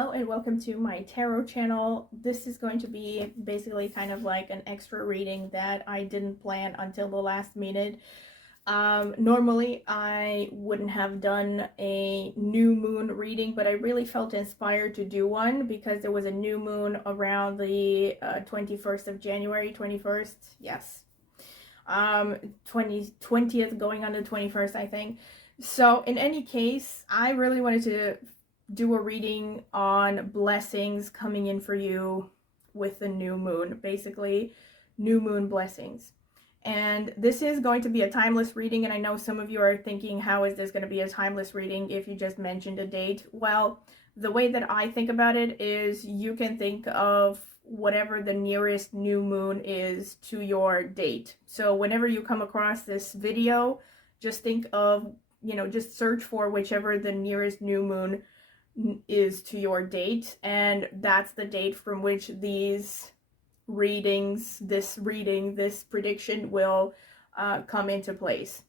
Hello and welcome to my tarot channel. This is going to be basically kind of like an extra reading that I didn't plan until the last minute. Normally I wouldn't have done a new moon reading, but I really felt inspired to do one because there was a new moon around the 21st of January, 21st, yes. 20th going on the 21st, I think. So in any case, I really wanted to do a reading on blessings coming in for you with the new moon, basically new moon blessings. And this is going to be a timeless reading, and I know some of you are thinking, how is this going to be a timeless reading if you just mentioned a date? Well, the way that I think about it is you can think of whatever the nearest new moon is to your date. So whenever you come across this video, just think of, just search for whichever the nearest new moon is to your date, and that's the date from which these readings, this prediction will come into place.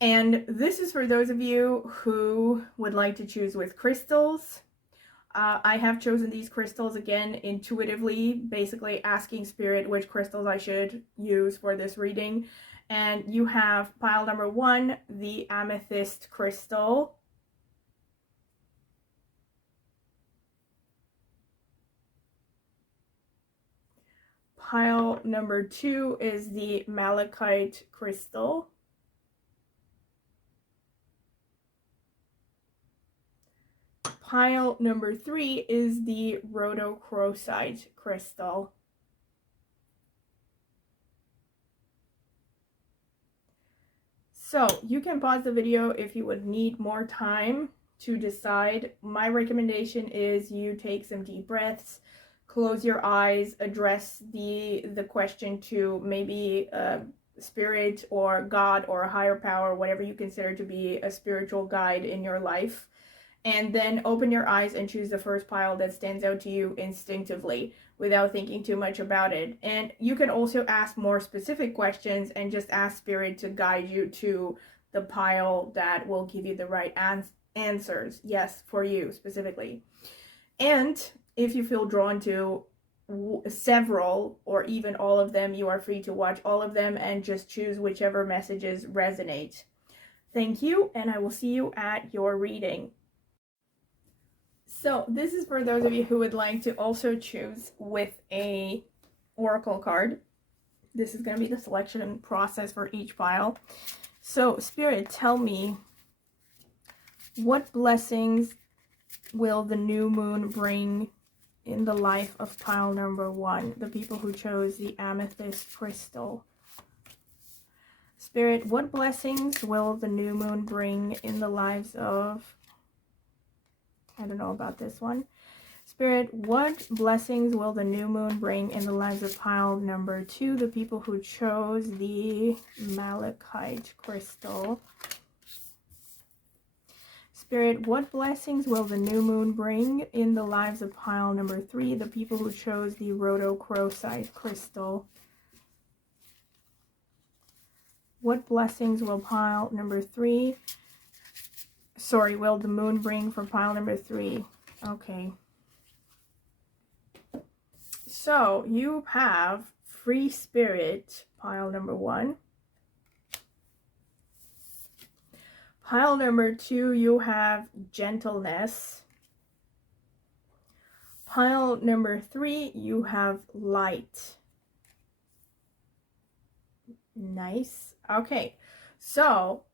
And this is for those of you who would like to choose with crystals. I have chosen these crystals again intuitively, basically asking spirit which crystals I should use for this reading. And you have pile number 1, the amethyst crystal. Pile number 2 is the malachite crystal. Pile number 3 is the rhodochrosite crystal. So you can pause the video if you would need more time to decide. My recommendation is you take some deep breaths, close your eyes, address the question to maybe spirit or God or a higher power, whatever you consider to be a spiritual guide in your life. And then open your eyes and choose the first pile that stands out to you instinctively without thinking too much about it. And you can also ask more specific questions and just ask spirit to guide you to the pile that will give you the right answers. Yes, for you specifically. And if you feel drawn to several or even all of them, you are free to watch all of them and just choose whichever messages resonate. Thank you, and I will see you at your reading. So this is for those of you who would like to also choose with a oracle card. This is going to be the selection process for each pile. So Spirit, tell me, what blessings will the new moon bring in the life of pile number 1, the people who chose the amethyst crystal? Spirit, what blessings will the new moon bring in the lives of, I don't know about this one. Spirit, what blessings will the new moon bring in the lives of pile number 2, the people who chose the malachite crystal? Spirit, what blessings will the new moon bring in the lives of pile number 3, the people who chose the rhodochrosite crystal? What blessings will pile number 3, will the moon bring for pile number 3? Okay. So you have free spirit, pile number 1. Pile number 2, you have gentleness. Pile number 3, you have light. Nice. Okay, so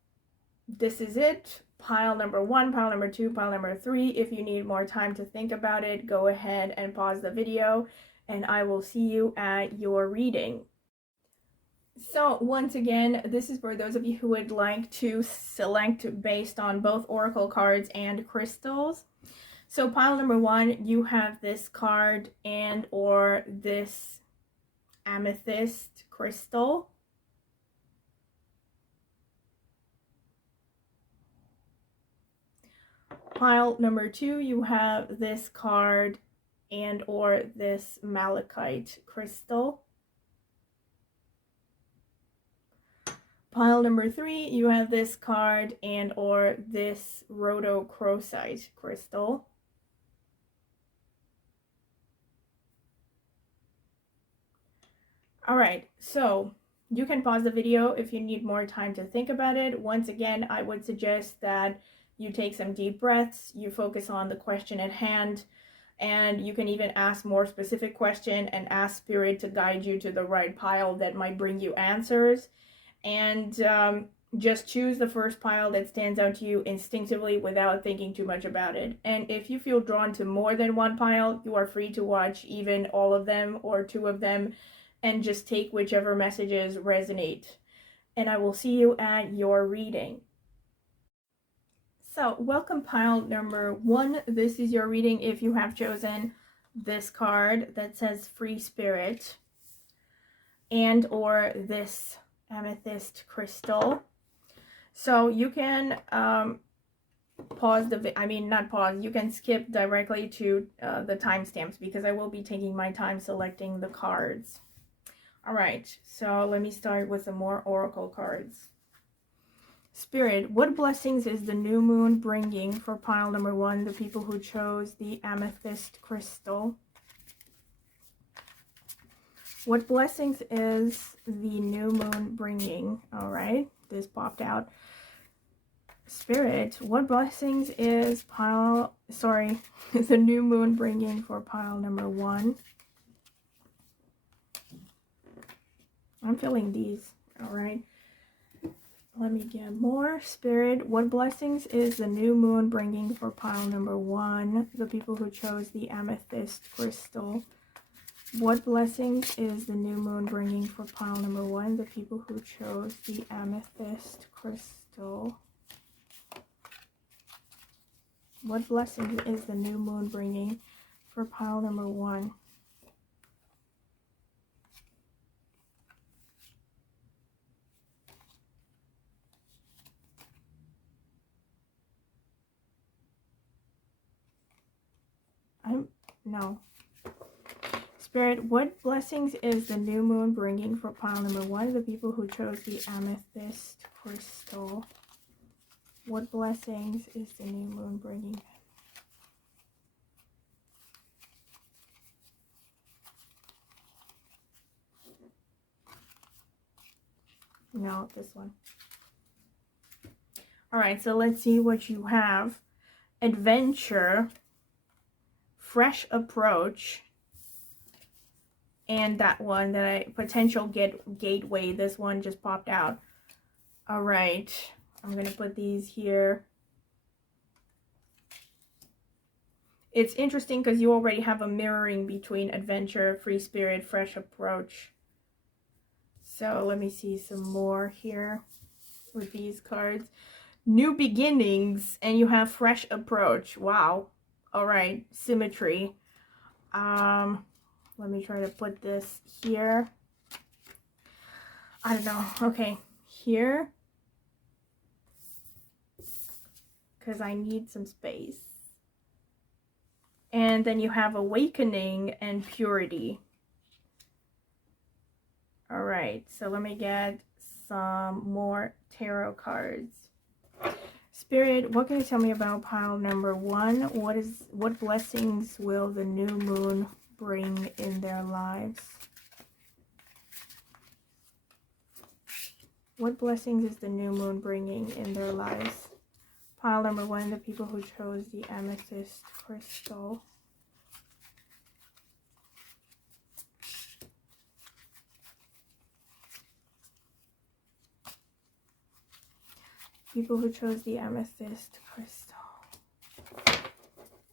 this is it. Pile number 1, pile number 2, pile number 3. If you need more time to think about it, go ahead and pause the video, and I will see you at your reading. So once again, this is for those of you who would like to select based on both oracle cards and crystals. So pile number 1, you have this card and or this amethyst crystal. Pile number 2, you have this card and or this malachite crystal. Pile number 3, you have this card and or this rhodochrosite crystal. All right, so you can pause the video if you need more time to think about it. Once again, I would suggest that you take some deep breaths, you focus on the question at hand, and you can even ask more specific question and ask spirit to guide you to the right pile that might bring you answers. And just choose the first pile that stands out to you instinctively without thinking too much about it. And if you feel drawn to more than one pile, you are free to watch even all of them or two of them and just take whichever messages resonate. And I will see you at your reading. So, welcome pile number 1. This is your reading if you have chosen this card that says Free Spirit and or this amethyst crystal. So you can pause not pause, you can skip directly to the timestamps because I will be taking my time selecting the cards. All right, so let me start with some more oracle cards. Spirit, what blessings is the new moon bringing for pile number 1, the people who chose the amethyst crystal? What blessings is the new moon bringing? All right, this popped out. Spirit, what blessings is the new moon bringing for pile number 1? I'm feeling these. All right. Let me get more. Spirit, what blessings is the new moon bringing for pile number 1, the people who chose the amethyst crystal? What blessings is the new moon bringing for pile number 1, the people who chose the amethyst crystal? What blessings is the new moon bringing for pile number 1? No. Spirit, what blessings is the new moon bringing for pile number 1, the people who chose the amethyst crystal? What blessings is the new moon bringing? No, this one. All right, so let's see what you have. Adventure, fresh approach, and that one that I potential gateway. This one just popped out. All right, I'm gonna put these here. It's interesting because you already have a mirroring between adventure, free spirit, fresh approach. So let me see some more here with these cards. New beginnings, and you have fresh approach. Wow. All right, symmetry. Let me try to put this here. I don't know. Okay, here. Because I need some space. And then you have awakening and purity. All right, so let me get some more tarot cards. Spirit, what can you tell me about pile number 1? What blessings will the new moon bring in their lives? What blessings is the new moon bringing in their lives? Pile number 1, the people who chose the amethyst crystal. People who chose the amethyst crystal.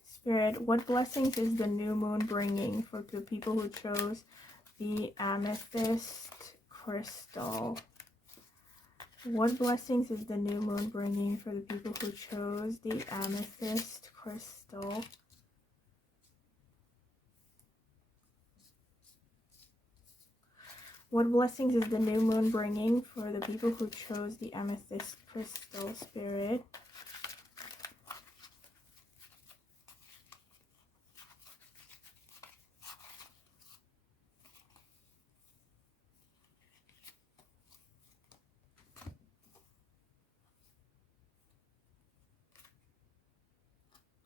Spirit, what blessings is the new moon bringing for the people who chose the amethyst crystal? What blessings is the new moon bringing for the people who chose the amethyst crystal? What blessings is the new moon bringing for the people who chose the amethyst crystal, Spirit?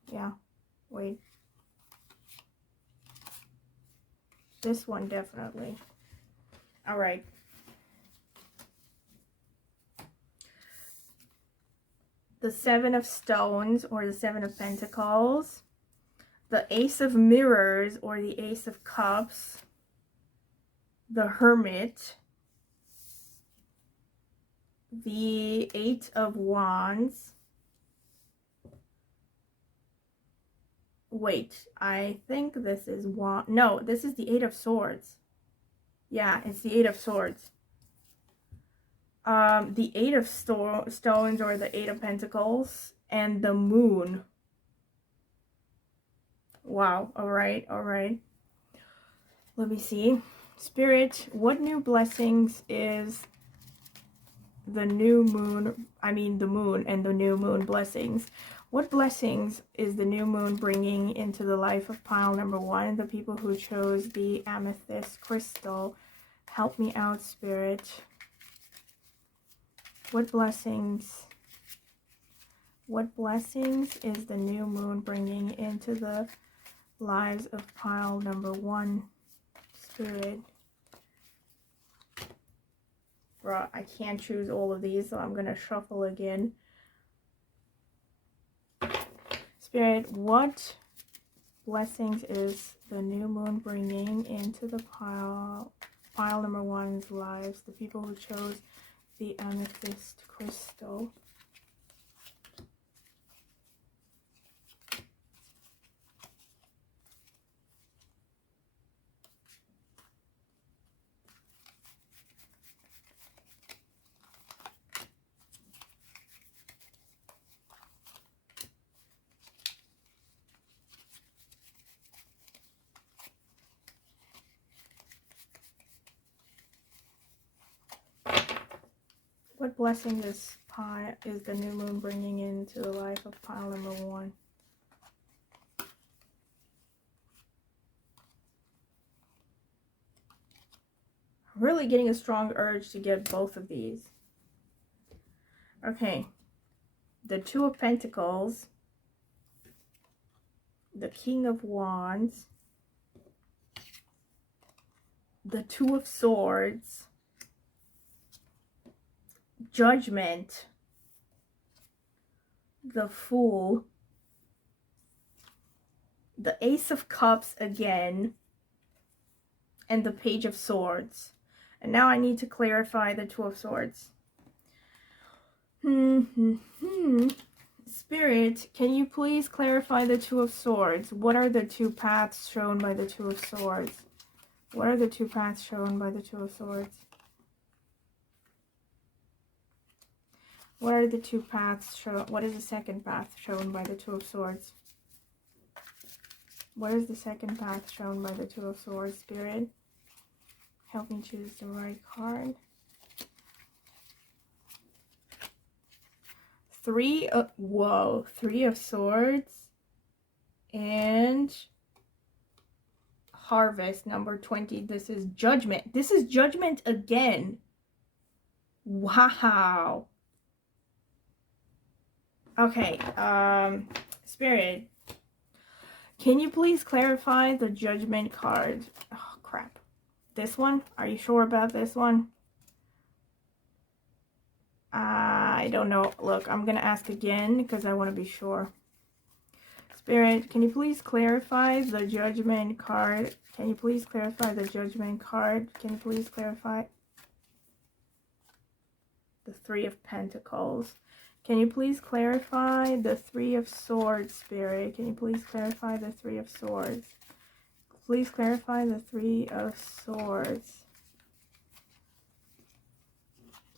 Yeah, wait. This one definitely. All right. The Seven of Stones, or the Seven of Pentacles. The Ace of Mirrors, or the Ace of Cups. The Hermit. The Eight of Wands. Wait, I think this is no, this is the Eight of Swords. Yeah, it's the Eight of Swords. The Eight of Stones, or the Eight of Pentacles, and the Moon. Wow, all right, all right. Let me see. Spirit, what new blessings is the new moon, the moon and the new moon blessings? What blessings is the new moon bringing into the life of pile number 1, the people who chose the amethyst crystal? Help me out, Spirit. What blessings is the new moon bringing into the lives of pile number 1, Spirit? Bruh, I can't choose all of these, so I'm going to shuffle again. Spirit, what blessings is the new moon bringing into the pile number 1's lives, the people who chose the amethyst crystal? What blessing is the new moon bringing into the life of pile number 1? I'm really getting a strong urge to get both of these. Okay. The Two of Pentacles. The King of Wands. The Two of Swords. Judgment. The Fool. The Ace of Cups again. And the Page of Swords. And now I need to clarify the Two of Swords. Spirit, can you please clarify the Two of Swords? What are the two paths shown by the Two of Swords? What are the two paths shown by the Two of Swords? What are the two paths shown? What is the second path shown by the Two of Swords? What is the second path shown by the Two of Swords, Spirit? Help me choose the right card. Three of Swords and Harvest, number 20. This is Judgment. This is Judgment again. Wow. Okay, Spirit, can you please clarify the Judgment card? Oh, crap. This one? Are you sure about this one? I don't know. Look, I'm gonna ask again because I want to be sure. Spirit, can you please clarify the Judgment card? Can you please clarify the Judgment card? Can you please clarify the Three of Pentacles? Can you please clarify the Three of Swords, Spirit? Can you please clarify the Three of Swords? Please clarify the Three of Swords.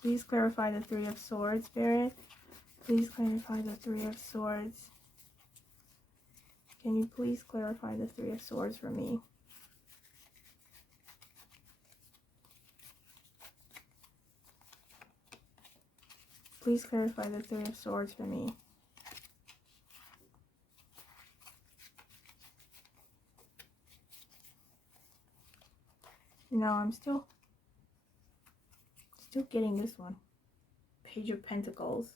Please clarify the Three of Swords, Spirit. Please clarify the Three of Swords. Can you please clarify the Three of Swords for me? Please clarify the Three of Swords for me. No, I'm still getting this one. Page of Pentacles.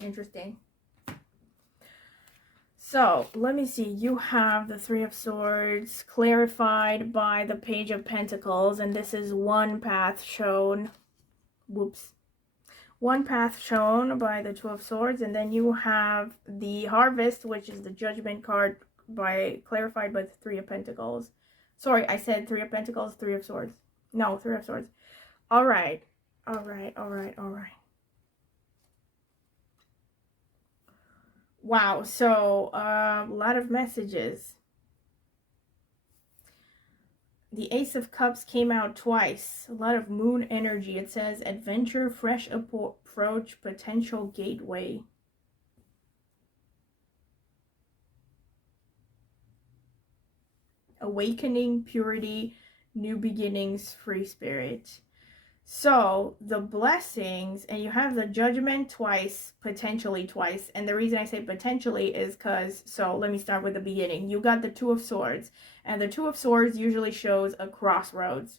Interesting. So let me see, you have the Three of Swords clarified by the Page of Pentacles, and this is one path shown. Whoops. One path shown by the Two of Swords, and then you have the Harvest, which is the Judgment card clarified by the Three of Pentacles. Sorry, I said Three of Pentacles, Three of Swords. No, Three of Swords. All right. Wow, so a lot of messages. The Ace of Cups came out twice. A lot of moon energy. It says adventure, fresh approach, potential gateway. Awakening, purity, new beginnings, free spirit. So the blessings, and you have the Judgment twice, potentially twice. And the reason I say potentially is because, so let me start with the beginning. You got the Two of Swords, and the Two of Swords usually shows a crossroads.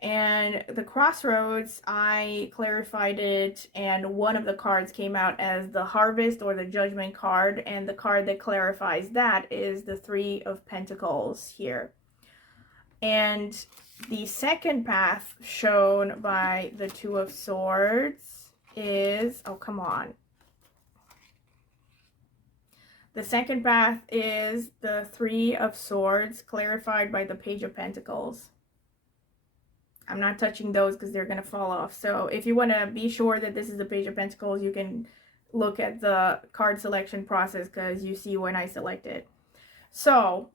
And the crossroads, I clarified it, and one of the cards came out as the Harvest or the Judgment card, and the card that clarifies that is the Three of Pentacles here. And the second path shown by the Two of Swords is, oh, come on. The second path is the Three of Swords, clarified by the Page of Pentacles. I'm not touching those because they're going to fall off. So if you want to be sure that this is the Page of Pentacles, you can look at the card selection process because you see when I select it. So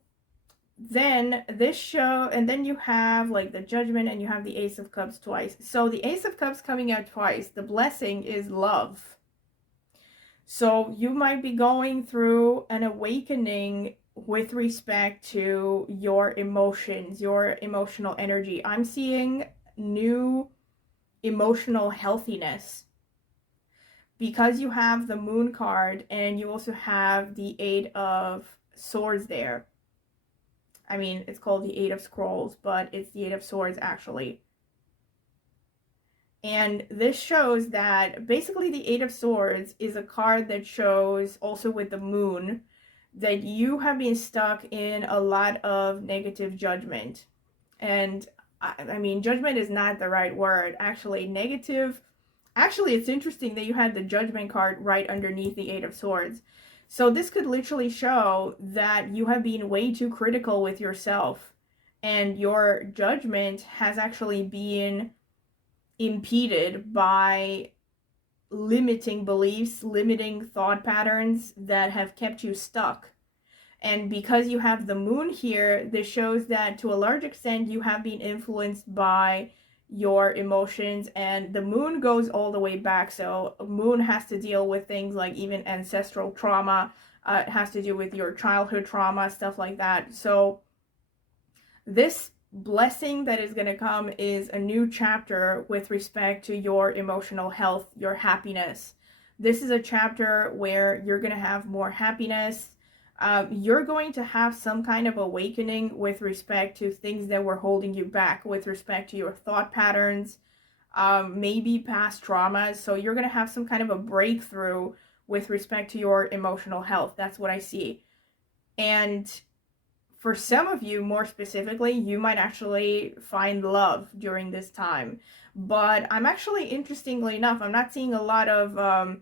then this show, and then you have like the Judgment, and you have the Ace of Cups twice. So the Ace of Cups coming out twice, the blessing is love. So you might be going through an awakening with respect to your emotions, your emotional energy. I'm seeing new emotional healthiness because you have the Moon card and you also have the Eight of Swords there. I mean, it's called the Eight of Scrolls, but it's the Eight of Swords actually. And this shows that basically the Eight of Swords is a card that shows, also with the Moon, that you have been stuck in a lot of negative judgment. And I mean, judgment is not the right word. Actually, negative. Actually, it's interesting that you had the Judgment card right underneath the Eight of Swords. So this could literally show that you have been way too critical with yourself, and your judgment has actually been impeded by limiting beliefs, limiting thought patterns that have kept you stuck. And because you have the Moon here, this shows that to a large extent you have been influenced by your emotions, and the Moon goes all the way back. So Moon has to deal with things like even ancestral trauma. It has to do with your childhood trauma, stuff like that. So this blessing that is going to come is a new chapter with respect to your emotional health, your happiness. This is a chapter where you're going to have more happiness. You're going to have some kind of awakening with respect to things that were holding you back, with respect to your thought patterns, maybe past traumas. So you're going to have some kind of a breakthrough with respect to your emotional health. That's what I see. And for some of you, more specifically, you might actually find love during this time. But I'm actually, interestingly enough, I'm not seeing a lot of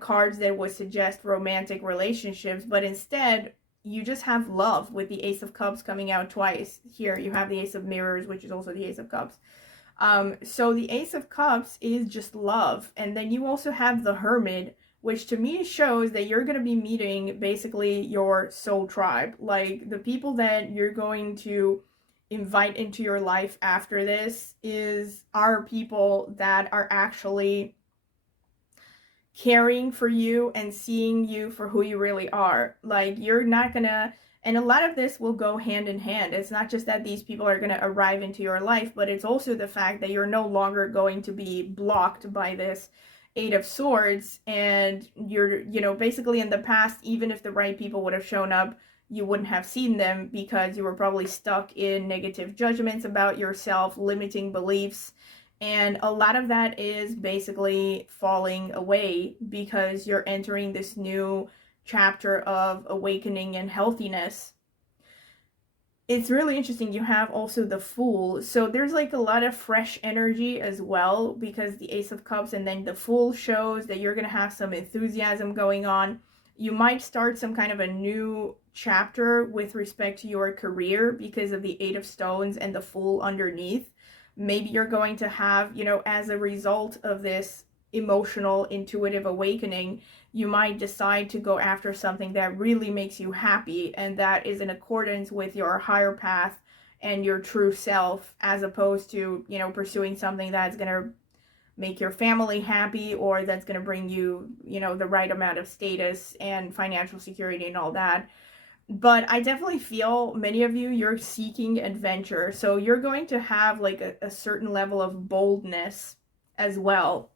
cards that would suggest romantic relationships, but instead you just have love with the Ace of Cups coming out twice. Here you have the Ace of Mirrors, which is also the Ace of Cups. So the Ace of Cups is just love. And then you also have the Hermit, which to me shows that you're going to be meeting basically your soul tribe. Like the people that you're going to invite into your life after this are people that are actually caring for you and seeing you for who you really are. Like you're not gonna, and a lot of this will go hand in hand. It's not just that these people are gonna arrive into your life, but it's also the fact that you're no longer going to be blocked by this Eight of Swords, and you're, basically in the past, even if the right people would have shown up, you wouldn't have seen them because you were probably stuck in negative judgments about yourself, limiting beliefs. And a lot of that is basically falling away because you're entering this new chapter of awakening and healthiness. It's really interesting. You have also the Fool. So there's like a lot of fresh energy as well, because the Ace of Cups and then the Fool shows that you're going to have some enthusiasm going on. You might start some kind of a new chapter with respect to your career because of the Eight of Stones and the Fool underneath. Maybe you're going to have, as a result of this emotional, intuitive awakening, you might decide to go after something that really makes you happy and that is in accordance with your higher path and your true self, as opposed to, pursuing something that's going to make your family happy or that's going to bring you, the right amount of status and financial security and all that. But I definitely feel many of you, you're seeking adventure. So you're going to have like a certain level of boldness as well.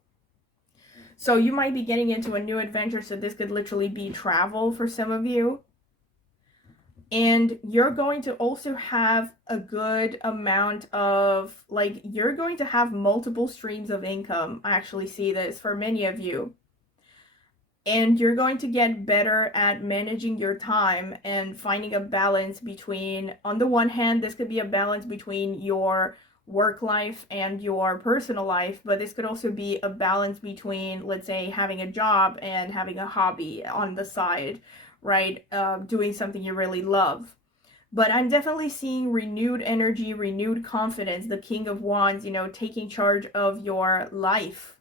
So you might be getting into a new adventure, so this could literally be travel for some of you. And you're going to also have a good amount of, like, you're going to have multiple streams of income. I actually see this for many of you. And you're going to get better at managing your time and finding a balance between, on the one hand, this could be a balance between your work life and your personal life, but this could also be a balance between, let's say, having a job and having a hobby on the side, right? Doing something you really love. But I'm definitely seeing renewed energy, renewed confidence, the King of Wands, taking charge of your life,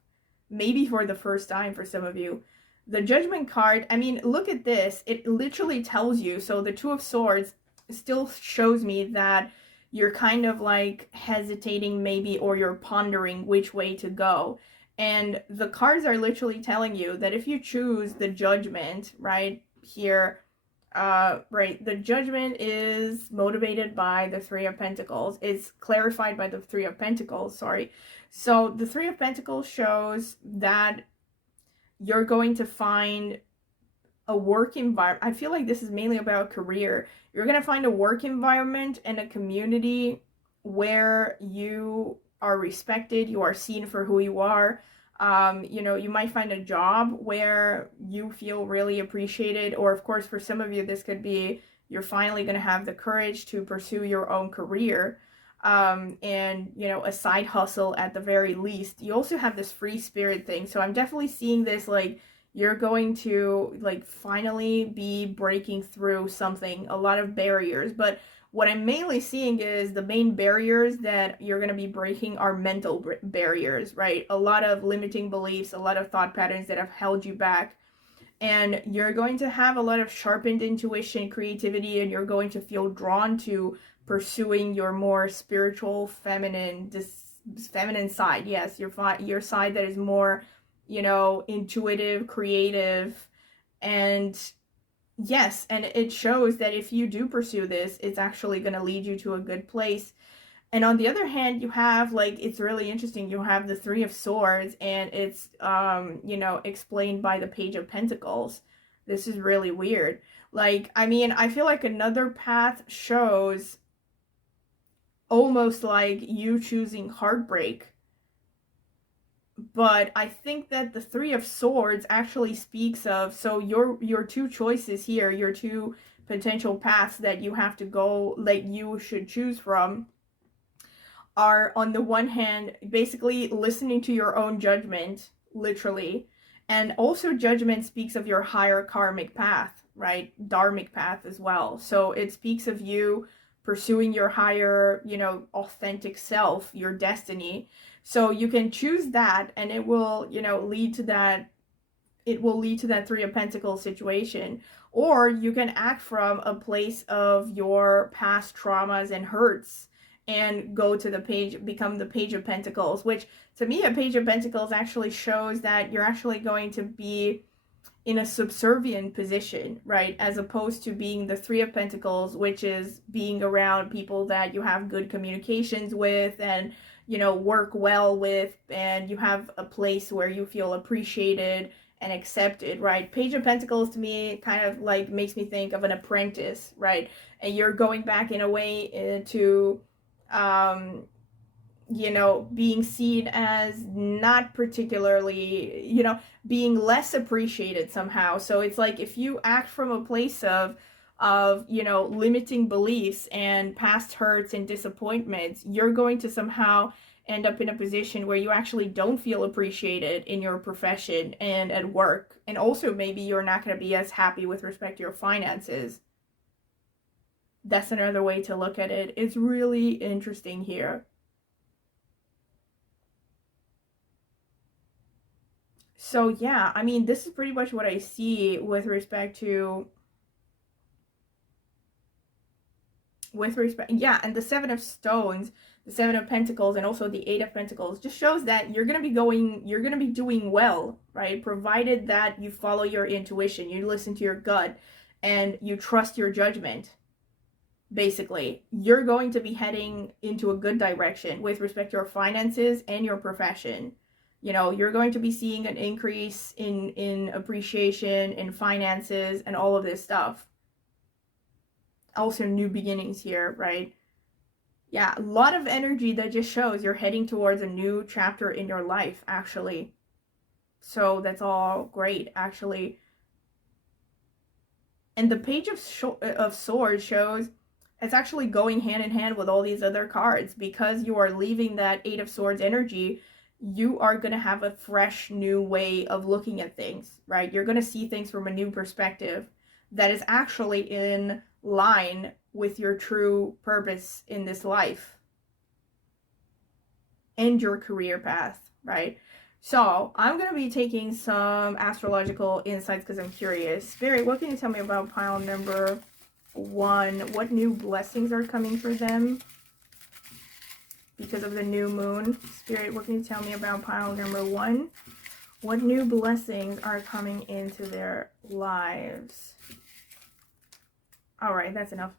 maybe for the first time for some of you. The Judgment card, I mean, look at this. It literally tells you, so the Two of Swords still shows me that you're kind of like hesitating maybe, or you're pondering which way to go. And the cards are literally telling you that if you choose the Judgment right here, right, the Judgment is motivated by the Three of Pentacles. It's clarified by the Three of Pentacles, sorry. So the Three of Pentacles shows that you're going to find a work environment. I feel like this is mainly about career. You're going to find a work environment and a community where you are respected, you are seen for who you are. You might find a job where you feel really appreciated, or of course, for some of you, this could be you're finally going to have the courage to pursue your own career, and a side hustle at the very least. You also have this free spirit thing, so I'm definitely seeing this like you're going to like finally be breaking through something, a lot of barriers. But what I'm mainly seeing is the main barriers that you're going to be breaking are mental barriers, right? A lot of limiting beliefs, a lot of thought patterns that have held you back. And you're going to have a lot of sharpened intuition, creativity, and you're going to feel drawn to pursuing your more spiritual, feminine side. Yes, your side that is more, intuitive, creative, and yes, and it shows that if you do pursue this, it's actually going to lead you to a good place. And on the other hand, you have, like, it's really interesting, you have the Three of Swords, and it's, explained by the Page of Pentacles. This is really weird. Like, I mean, I feel like another path shows almost like you choosing heartbreak. But I think that the Three of Swords actually speaks of, so your two choices here, your two potential paths that you have to go, like you should choose from, are on the one hand basically listening to your own judgment, literally, and also Judgment speaks of your higher karmic path, right? Dharmic path as well. So it speaks of you pursuing your higher, authentic self, your destiny. So you can choose that, and it will, lead to that. It will lead to that Three of Pentacles situation. Or you can act from a place of your past traumas and hurts and go to the page, become the Page of Pentacles, which to me, a Page of Pentacles actually shows that you're actually going to be in a subservient position, right? As opposed to being the Three of Pentacles, which is being around people that you have good communications with and, work well with, and you have a place where you feel appreciated and accepted, right? Page of Pentacles to me kind of like makes me think of an apprentice, right? And you're going back in a way to you know, being seen as not particularly, you know, being less appreciated somehow. So it's like if you act from a place of, you know, limiting beliefs and past hurts and disappointments, you're going to somehow end up in a position where you actually don't feel appreciated in your profession and at work. And also maybe you're not going to be as happy with respect to your finances. That's another way to look at it. It's really interesting here. So yeah, I mean, this is pretty much what I see with respect to yeah, and the Seven of Stones, the Seven of Pentacles, and also the Eight of Pentacles just shows that you're gonna be doing well, right? Provided that you follow your intuition, you listen to your gut, and you trust your judgment. Basically, you're going to be heading into a good direction with respect to your finances and your profession. You know, you're going to be seeing an increase in appreciation, in finances, and all of this stuff. Also new beginnings here, right? Yeah, a lot of energy that just shows you're heading towards a new chapter in your life, actually. So that's all great, actually. And the Page of Swords shows it's actually going hand in hand with all these other cards. Because you are leaving that Eight of Swords energy, you are going to have a fresh new way of looking at things, right? You're going to see things from a new perspective that is actually in line with your true purpose in this life and your career path, right? So I'm going to be taking some astrological insights because I'm curious. Spirit, what can you tell me about pile number 1? What new blessings are coming for them because of the new moon? Spirit, what can you tell me about pile number 1? What new blessings are coming into their lives? All right, that's enough.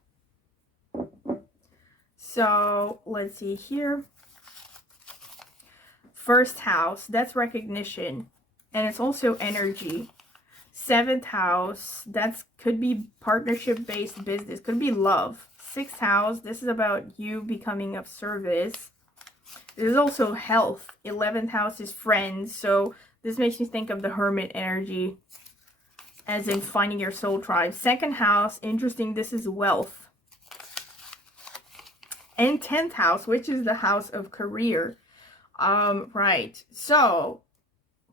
So let's see here. First house, that's recognition, and it's also energy. 7th house, that could be partnership-based business, could be love. 6th house, this is about you becoming of service. This is also health. 11th house is friends, so this makes me think of the hermit energy, as in finding your soul tribe. 2nd house, interesting, this is wealth. And 10th house, which is the house of career. Right, so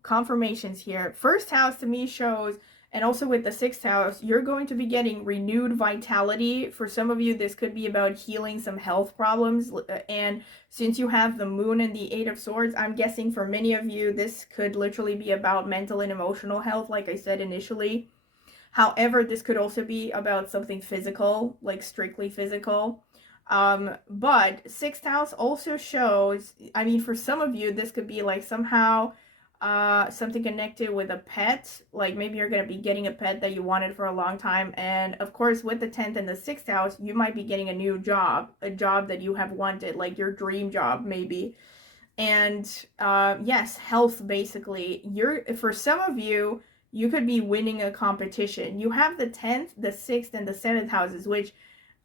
confirmations here. First house to me shows, and also with the 6th house, you're going to be getting renewed vitality. For some of you, this could be about healing some health problems. And since you have the moon and the 8 of Swords, I'm guessing for many of you, this could literally be about mental and emotional health, like I said initially. However, this could also be about something physical, like strictly physical. But 6th house also shows, I mean, for some of you, this could be like somehow something connected with a pet. Like maybe you're going to be getting a pet that you wanted for a long time. And of course, with the 10th and the 6th house, you might be getting a new job, a job that you have wanted, like your dream job, maybe. And yes, health, basically. For some of you, you could be winning a competition. You have the 10th, the 6th, and the 7th houses, which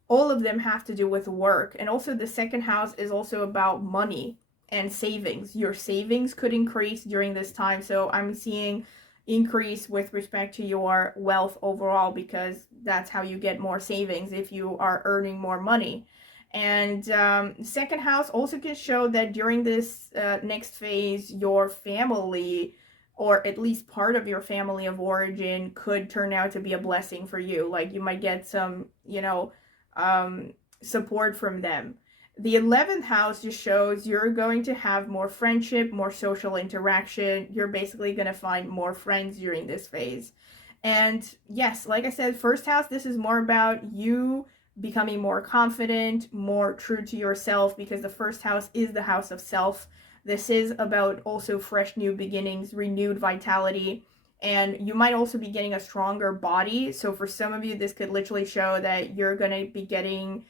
all of them have to do with work. And also the 2nd house is also about money and savings. Your savings could increase during this time. So I'm seeing increase with respect to your wealth overall, because that's how you get more savings, if you are earning more money. And 2nd house also can show that during this next phase, your family, or at least part of your family of origin, could turn out to be a blessing for you. Like you might get some, you know, support from them. The 11th house just shows you're going to have more friendship, more social interaction. You're basically going to find more friends during this phase. And yes, like I said, first house, this is more about you becoming more confident, more true to yourself, because the first house is the house of self. This is about also fresh new beginnings, renewed vitality. And you might also be getting a stronger body. So for some of you, this could literally show that you're going to be getting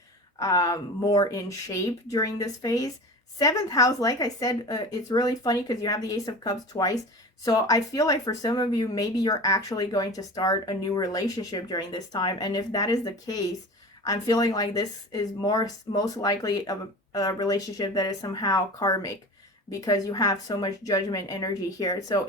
more in shape during this phase. 7th house, like I said, it's really funny because you have the Ace of Cups twice. So I feel like for some of you, maybe you're actually going to start a new relationship during this time. And if that is the case, I'm feeling like this is most likely of a relationship that is somehow karmic, because you have so much judgment energy here. So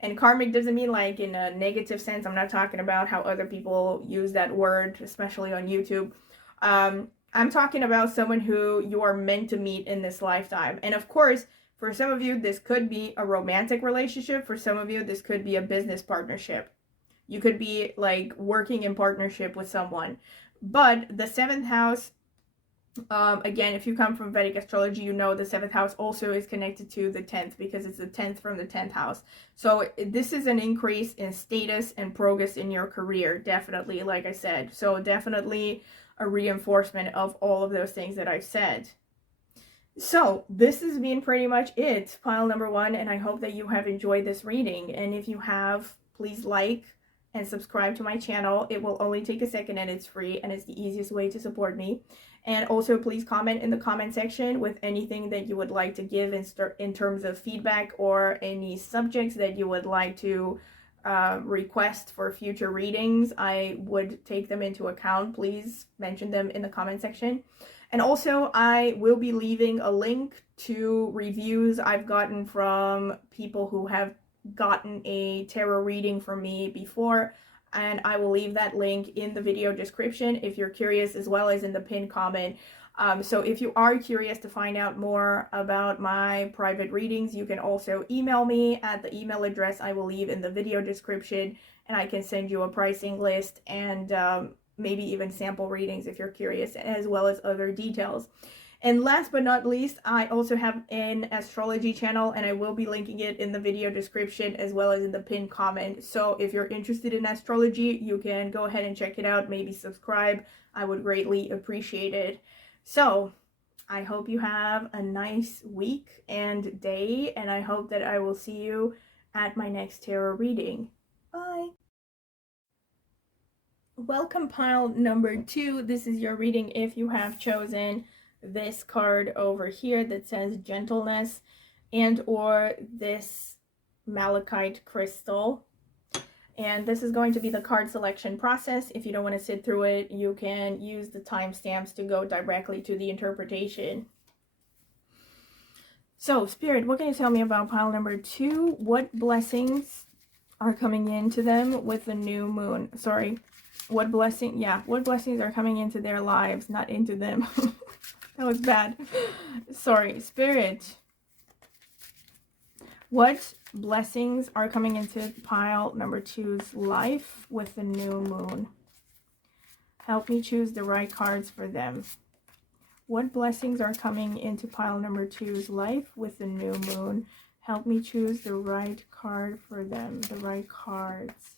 and karmic doesn't mean like in a negative sense. I'm not talking about how other people use that word, especially on YouTube. I'm talking about someone who you are meant to meet in this lifetime. And of course, for some of you, this could be a romantic relationship. For some of you, this could be a business partnership. You could be like working in partnership with someone. But the seventh house, again, if you come from Vedic astrology, you know the seventh house also is connected to the 10th, because it's the 10th from the 10th house. So this is an increase in status and progress in your career, definitely, like I said. So definitely a reinforcement of all of those things that I've said. So this has been pretty much it, pile number 1, and I hope that you have enjoyed this reading. And if you have, please like and subscribe to my channel. It will only take a second and it's free, and it's the easiest way to support me. And also please comment in the comment section with anything that you would like to give in terms of feedback, or any subjects that you would like to request for future readings. I would take them into account. Please mention them in the comment section. And also, I will be leaving a link to reviews I've gotten from people who have gotten a tarot reading from me before, and I will leave that link in the video description if you're curious, as well as in the pinned comment. So if you are curious to find out more about my private readings, you can also email me at the email address I will leave in the video description, and I can send you a pricing list and maybe even sample readings if you're curious, as well as other details. And last but not least, I also have an astrology channel, and I will be linking it in the video description as well as in the pinned comment. So if you're interested in astrology, you can go ahead and check it out, maybe subscribe. I would greatly appreciate it. So I hope you have a nice week and day, and I hope that I will see you at my next tarot reading. Bye! Welcome, pile number 2. This is your reading if you have chosen this card over here that says gentleness, and or this malachite crystal. And this is going to be the card selection process. If you don't want to sit through it, you can use the timestamps to go directly to the interpretation. So, Spirit, what can you tell me about pile number 2? What blessings are coming into them with the new moon? Sorry, what blessings are coming into their lives, not into them. That was bad. Sorry, Spirit. What blessings are coming into pile number 2's life with the new moon? Help me choose the right cards for them. What blessings are coming into pile number 2's life with the new moon? Help me choose the right card for them, the right cards.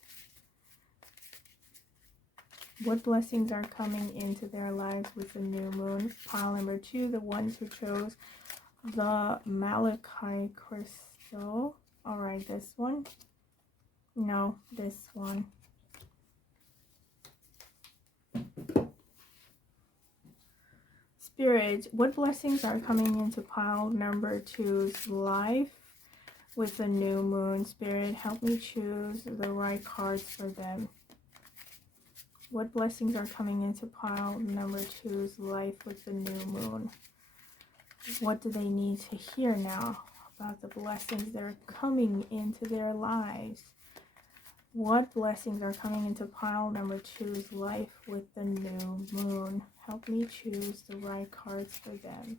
What blessings are coming into their lives with the new moon? Pile number 2, the ones who chose the malachite crystal. Alright, this one. No, this one. Spirit, what blessings are coming into pile number 2's life with the new moon? Spirit, help me choose the right cards for them. What blessings are coming into pile number 2's life with the new moon? What do they need to hear now about the blessings that are coming into their lives? What blessings are coming into pile number 2's life with the new moon? Help me choose the right cards for them.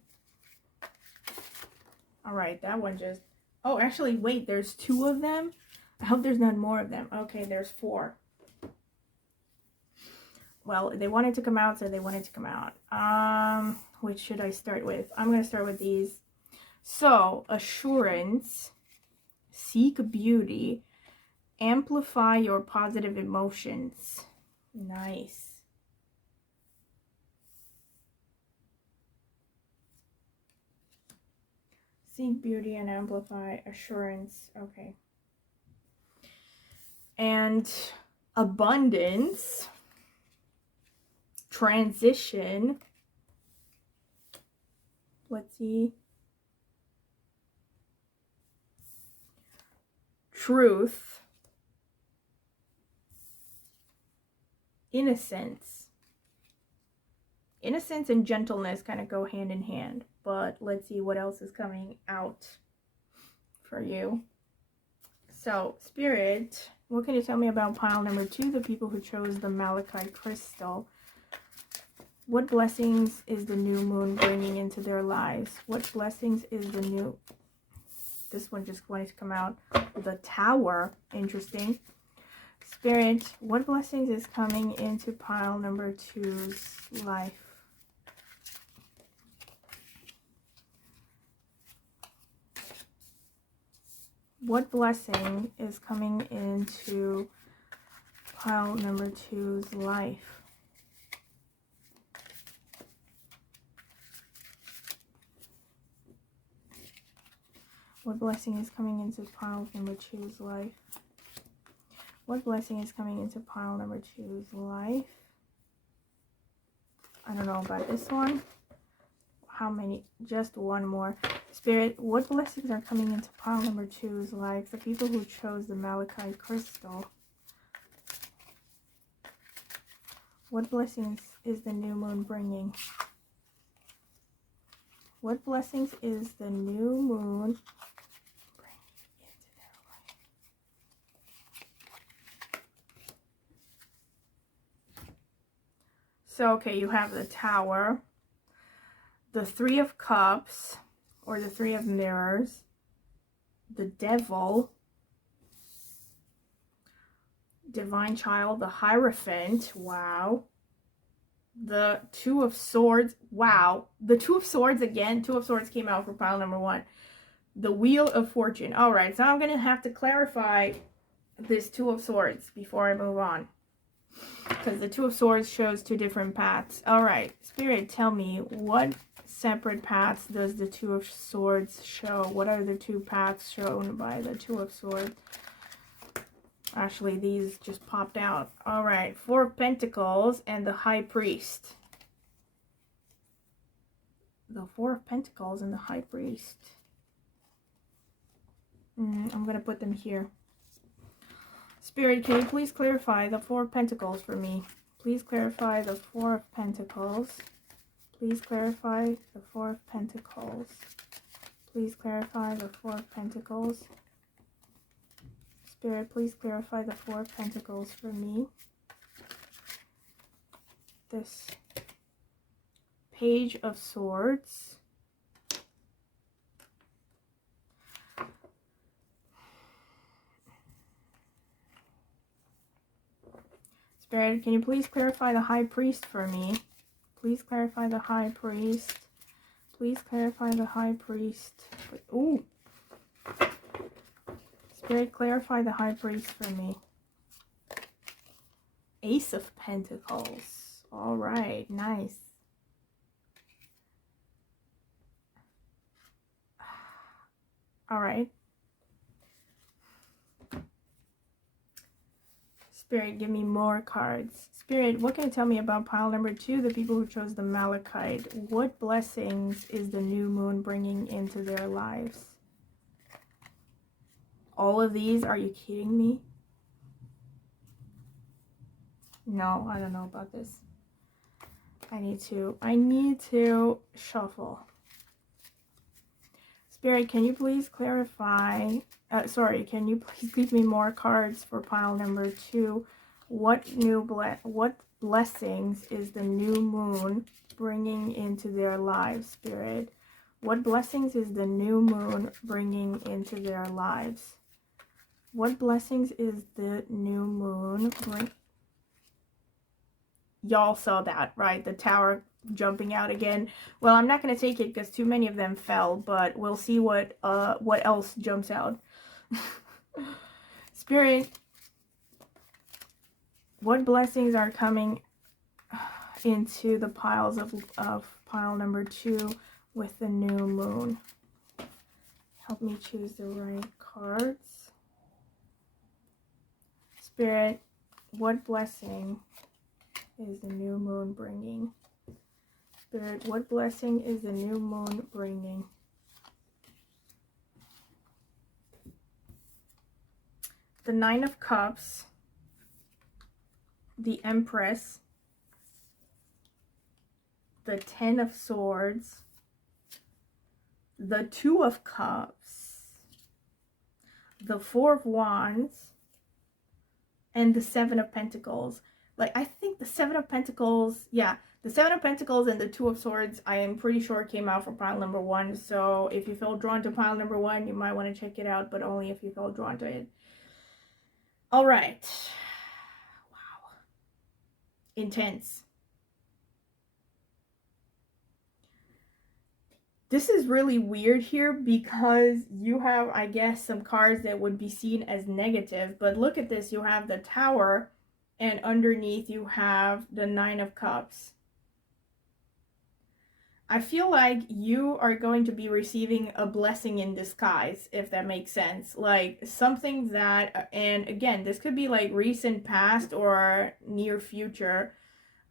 Alright, that one just... Oh, actually, wait, there's 2 of them? I hope there's not more of them. Okay, there's 4. Well, they wanted to come out, so they wanted to come out. Which should I start with? I'm going to start with these. So, assurance, seek beauty, amplify your positive emotions. Nice. Seek beauty and amplify assurance. Okay. And abundance, transition. Let's see. Truth, innocence, innocence and gentleness kind of go hand in hand. But let's see what else is coming out for you. So, Spirit, what can you tell me about pile number 2, the people who chose the malachite crystal? What blessings is the new moon bringing into their lives? What blessings is the new... This one just wanted to come out. The Tower. Interesting. Spirit, what blessings is coming into pile number 2's life? What blessing is coming into pile number 2's life? What blessing is coming into pile number 2's life? What blessing is coming into pile number 2's life? I don't know about this one. How many? Just one more. Spirit, what blessings are coming into pile number 2's life? The people who chose the malachite crystal. What blessings is the new moon bringing? What blessings is the new moon bringing into their life? So, okay, you have the Tower, the 3 of Cups, or the 3 of Mirrors, the Devil, Divine Child, the Hierophant, wow, the 2 of Swords, wow, the 2 of Swords again, 2 of Swords came out for pile number 1, the Wheel of Fortune. All right, so I'm going to have to clarify this 2 of Swords before I move on, because the 2 of Swords shows 2 different paths. All right, Spirit, tell me, what separate paths does the 2 of Swords show? What are the 2 paths shown by the 2 of Swords? Actually, these just popped out. All right, 4 of Pentacles and the High Priest. The 4 of Pentacles and the High Priest. I'm going to put them here. Spirit, can you please clarify the 4 of Pentacles for me? Please clarify the 4 of Pentacles. Please clarify the 4 of Pentacles. Please clarify the 4 of Pentacles. Spirit, please clarify the 4 of Pentacles for me. This Page of Swords. Spirit, can you please clarify the High Priest for me? Please clarify the High Priest. Please clarify the High Priest. Ooh. Spirit, clarify the High Priest for me. Ace of Pentacles. All right, nice. All right. Spirit, give me more cards. Spirit, what can you tell me about pile number 2, the people who chose the malachite? What blessings is the new moon bringing into their lives? All of these? Are you kidding me? No, I don't know about this. I need to shuffle. Spirit, can you please clarify, can you please give me more cards for pile number 2? What blessings is the new moon bringing into their lives, Spirit? What blessings is the new moon bringing into their lives? What blessings is the new moon bringing? Y'all saw that, right? The Tower jumping out again. Well, I'm not going to take it because too many of them fell, but we'll see what else jumps out. Spirit, what blessings are coming into the piles of pile number 2 with the new moon? Help me choose the right cards. Spirit, what blessing is the new moon bringing? Spirit, what blessing is the new moon bringing? The 9 of Cups, the Empress, the Ten of Swords, the Two of Cups, the Four of Wands, and the Seven of Pentacles. Like, I think the Seven of Pentacles, yeah, the Seven of Pentacles and the Two of Swords, I am pretty sure came out for pile number 1. So if you feel drawn to pile number 1, you might want to check it out, but only if you feel drawn to it. All right. Wow. Intense. This is really weird here because you have, I guess, some cards that would be seen as negative. But look at this. You have the Tower, and underneath you have the Nine of Cups. I feel like you are going to be receiving a blessing in disguise, if that makes sense. Like something that, and again, this could be like recent past or near future.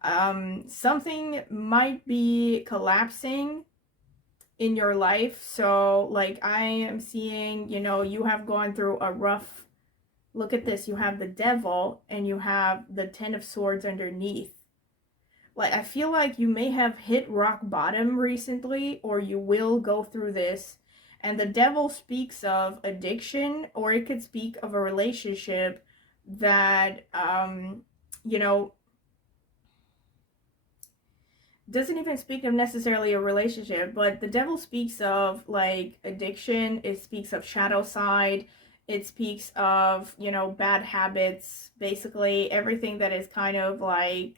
Something might be collapsing in your life. So like I am seeing, you know, you have gone through a rough, look at this, you have the Devil and you have the Ten of Swords underneath. Like I feel like you may have hit rock bottom recently, or you will go through this. And the Devil speaks of addiction, or it could speak of a relationship that you know, doesn't even speak of necessarily a relationship, but the Devil speaks of like addiction. It speaks of shadow side. It speaks of, you know, bad habits, basically everything that is kind of like,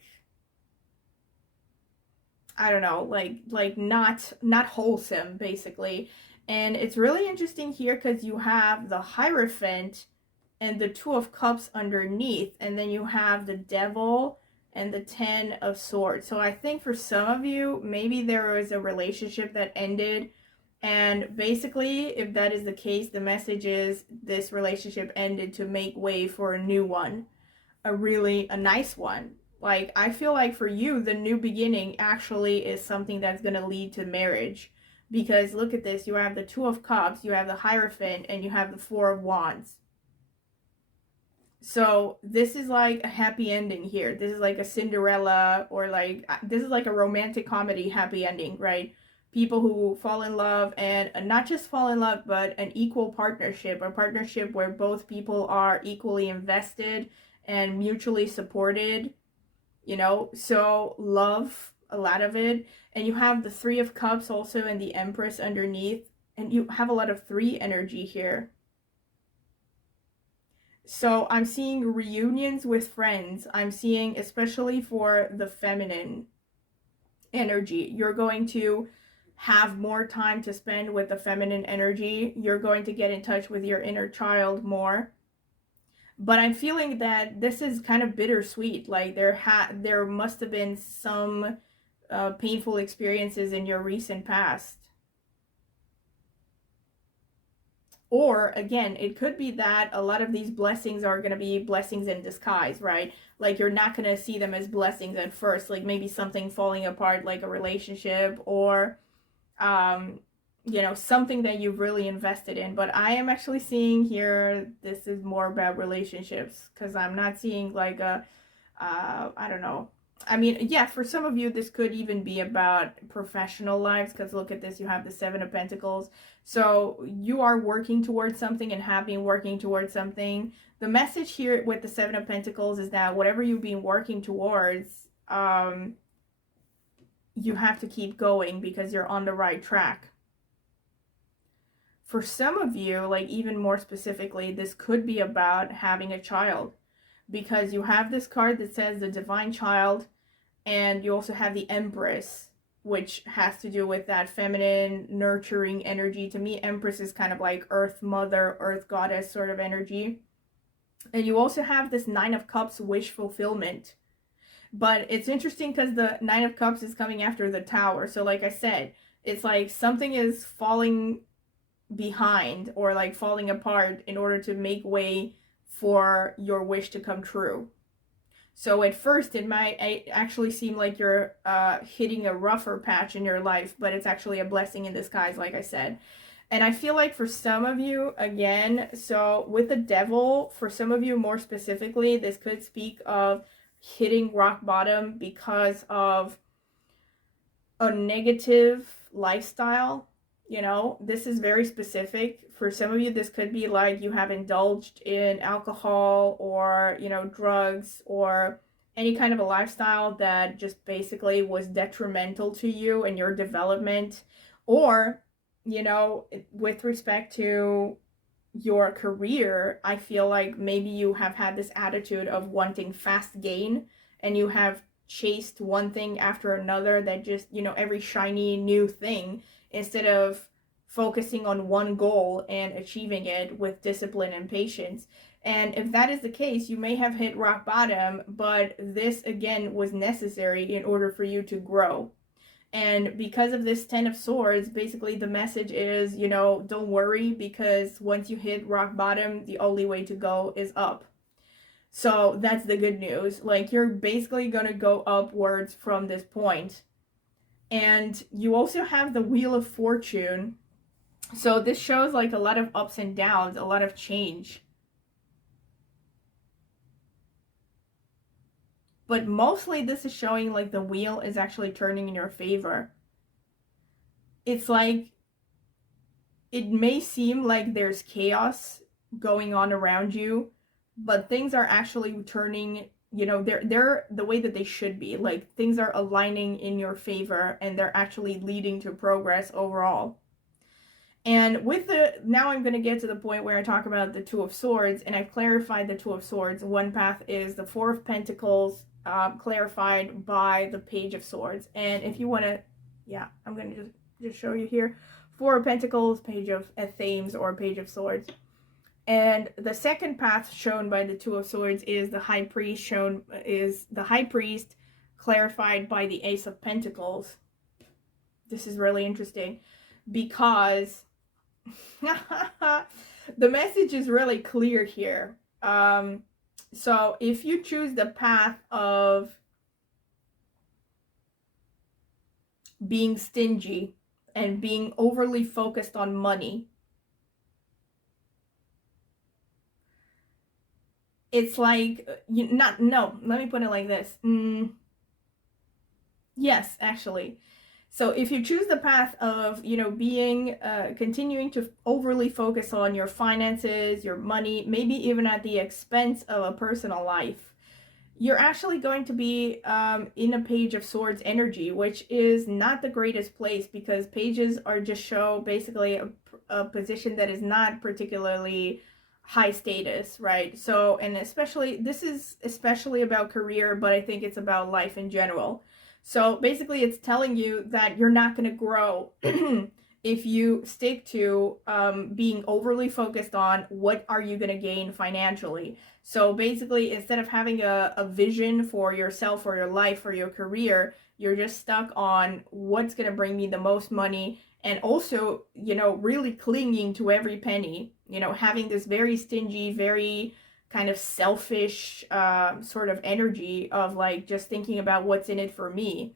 I don't know, like not wholesome, basically. And it's really interesting here because you have the Hierophant and the Two of Cups underneath, and then you have the Devil and the Ten of Swords. So I think for some of you, maybe there was a relationship that ended, and basically, if that is the case, the message is this relationship ended to make way for a new one, a nice one. Like, I feel like for you, the new beginning actually is something that's going to lead to marriage. Because look at this, you have the Two of Cups, you have the Hierophant, and you have the Four of Wands. So this is like a happy ending here. This is like a Cinderella, or like, this is like a romantic comedy happy ending, right? People who fall in love, and not just fall in love, but an equal partnership, a partnership where both people are equally invested and mutually supported, you know, so love, a lot of it. And you have the Three of Cups also and the Empress underneath, and you have a lot of 3 energy here. So I'm seeing reunions with friends. I'm seeing, especially for the feminine energy, you're going to have more time to spend with the feminine energy. You're going to get in touch with your inner child more. But I'm feeling that this is kind of bittersweet. Like there must have been some painful experiences in your recent past. Or again, it could be that a lot of these blessings are going to be blessings in disguise, right? Like you're not going to see them as blessings at first, like maybe something falling apart, like a relationship, or you know, something that you've really invested in. But I am actually seeing here, this is more about relationships, because I'm not seeing like a I don't know. I mean, yeah, for some of you, this could even be about professional lives, because look at this, you have the Seven of Pentacles. So you are working towards something and have been working towards something. The message here with the Seven of Pentacles is that whatever you've been working towards, you have to keep going because you're on the right track. For some of you, like even more specifically, this could be about having a child, because you have this card that says the Divine Child, and you also have the Empress, which has to do with that feminine, nurturing energy. To me, Empress is kind of like Earth Mother, Earth Goddess sort of energy. And you also have this Nine of Cups, wish fulfillment. But it's interesting because the Nine of Cups is coming after the Tower. So like I said, it's like something is falling behind or like falling apart in order to make way for your wish to come true. So at first it might actually seem like you're hitting a rougher patch in your life, but it's actually a blessing in disguise, like I said. And I feel like for some of you, again, so with the Devil, for some of you more specifically, this could speak of hitting rock bottom because of a negative lifestyle. You know, this is very specific. For some of you, this could be like you have indulged in alcohol or, you know, drugs or any kind of a lifestyle that just basically was detrimental to you and your development. Or, you know, with respect to your career, I feel like maybe you have had this attitude of wanting fast gain, and you have chased one thing after another that just, you know, every shiny new thing, instead of focusing on one goal and achieving it with discipline and patience. And if that is the case, you may have hit rock bottom, but this again was necessary in order for you to grow. And because of this 10 of Swords, basically the message is, you know, don't worry, because once you hit rock bottom, the only way to go is up. So that's the good news. Like, you're basically going to go upwards from this point. And you also have the Wheel of Fortune. So this shows like a lot of ups and downs, a lot of change. But mostly this is showing like the wheel is actually turning in your favor. It's like, it may seem like there's chaos going on around you, but things are actually turning, you know, they're the way that they should be. Like, things are aligning in your favor, and they're actually leading to progress overall. And with now I'm going to get to the point where I talk about the Two of Swords, and I've clarified the Two of Swords. One path is the Four of Pentacles, clarified by the Page of Swords. And if you want to, yeah, I'm going to just show you here. Four of Pentacles, Page of Thames, or Page of Swords. And the second path shown by the Two of Swords is the High Priest, clarified by the Ace of Pentacles. This is really interesting because the message is really clear here. So if you choose the path of being stingy and being overly focused on money, it's like, let me put it like this. Yes, actually. So if you choose the path of, you know, being, continuing to overly focus on your finances, your money, maybe even at the expense of a personal life, you're actually going to be in a Page of Swords energy, which is not the greatest place, because pages are just show basically a position that is not particularly high status, right? So, and especially, this is especially about career, but I think it's about life in general. So basically it's telling you that you're not going to grow if you stick to being overly focused on what are you going to gain financially. So basically, instead of having a vision for yourself or your life or your career, you're just stuck on what's going to bring me the most money. And also, you know, really clinging to every penny, you know, having this very stingy, very kind of selfish sort of energy of like just thinking about what's in it for me.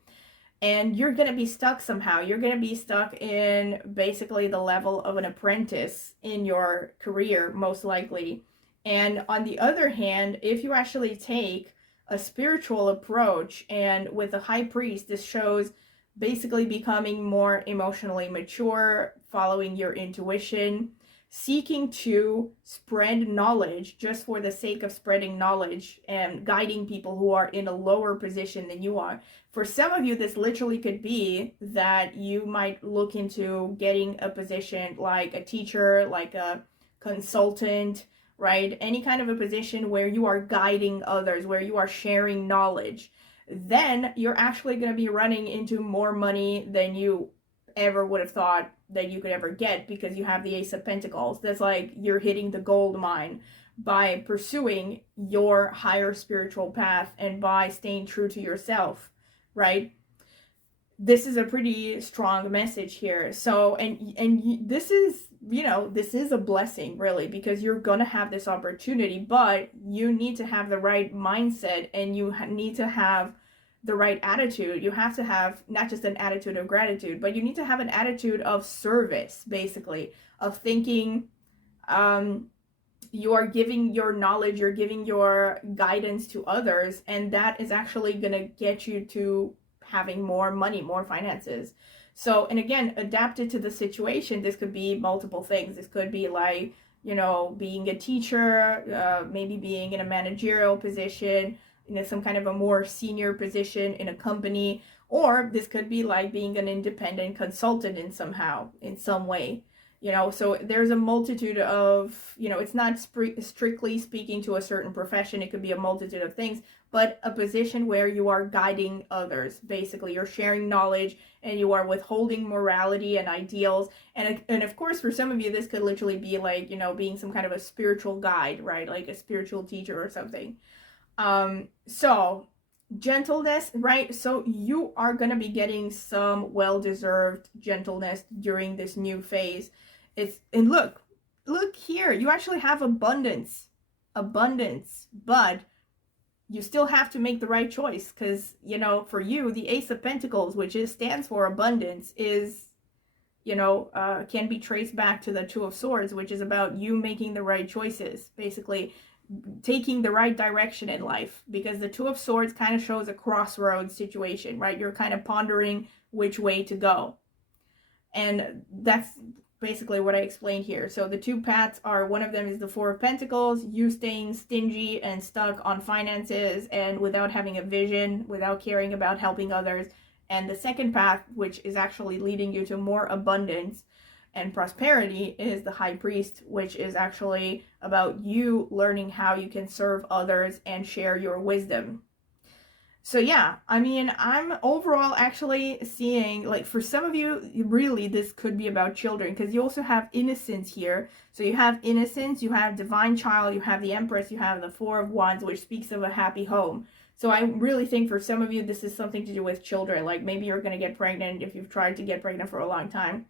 And you're going to be stuck somehow. You're going to be stuck in basically the level of an apprentice in your career, most likely. And on the other hand, if you actually take a spiritual approach, and with the High Priest, this shows basically becoming more emotionally mature, following your intuition, seeking to spread knowledge just for the sake of spreading knowledge and guiding people who are in a lower position than you are. For some of you, this literally could be that you might look into getting a position like a teacher, like a consultant, right? Any kind of a position where you are guiding others, where you are sharing knowledge. Then you're actually going to be running into more money than you ever would have thought that you could ever get, because you have the Ace of Pentacles. That's like you're hitting the gold mine by pursuing your higher spiritual path and by staying true to yourself, right? This is a pretty strong message here. So, and this is, you know, this is a blessing, really, because you're gonna have this opportunity, but you need to have the right mindset, and you need to have the right attitude. You have to have not just an attitude of gratitude, but you need to have an attitude of service, basically, of thinking you are giving your knowledge, you're giving your guidance to others, and that is actually going to get you to having more money, more finances. So, and again, adapted to the situation, this could be multiple things. This could be like, you know, being a teacher, maybe being in a managerial position, you know, some kind of a more senior position in a company, or this could be like being an independent consultant in some way, you know. So there's a multitude of, you know, it's not strictly speaking to a certain profession. It could be a multitude of things, but a position where you are guiding others. Basically, you're sharing knowledge and you are withholding morality and ideals. And of course, for some of you, this could literally be like, you know, being some kind of a spiritual guide, right? Like a spiritual teacher or something. So gentleness, right? So you are going to be getting some well-deserved gentleness during this new phase. And look here, you actually have abundance, but you still have to make the right choice, because, you know, for you, the Ace of Pentacles, which stands for abundance, is, you know, can be traced back to the Two of Swords, which is about you making the right choices, basically taking the right direction in life, because the Two of Swords kind of shows a crossroads situation, right? You're kind of pondering which way to go. And that's basically what I explained here. So the two paths are, one of them is the Four of Pentacles, you staying stingy and stuck on finances and without having a vision, without caring about helping others. And the second path, which is actually leading you to more abundance and prosperity, is the High Priest, which is actually about you learning how you can serve others and share your wisdom. So yeah, I mean, I'm overall actually seeing, like, for some of you, really, this could be about children, because you also have innocence here. So you have innocence, you have divine child, you have the Empress, you have the Four of Wands, which speaks of a happy home. So I really think for some of you, this is something to do with children. Like, maybe you're going to get pregnant if you've tried to get pregnant for a long time,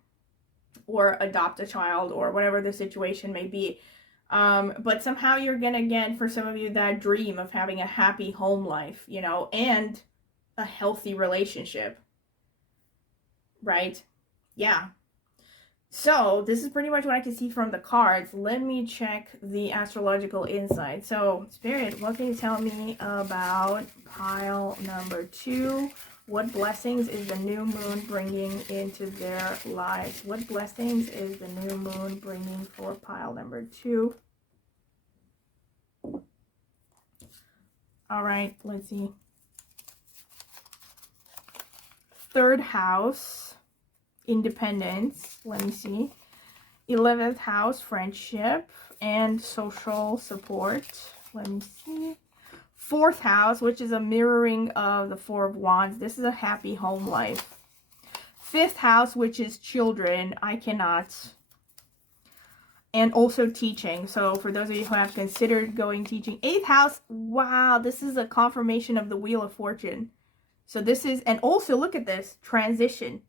or adopt a child, or whatever the situation may be. But somehow you're gonna get, for some of you, that dream of having a happy home life, you know, and a healthy relationship, right? Yeah. So this is pretty much what I can see from the cards. Let me check the astrological insight. So Spirit, what can you tell me about pile number 2? What blessings is the new moon bringing into their lives? What blessings is the new moon bringing for pile number 2? All right, let's see. Third house, independence. Let me see. 11th house, friendship and social support. Let me see. 4th house, which is a mirroring of the Four of Wands. This is a happy home life. 5th house, which is children. I cannot. And also teaching. So for those of you who have considered going teaching. 8th house. Wow, this is a confirmation of the Wheel of Fortune. So this is, and also look at this, transition.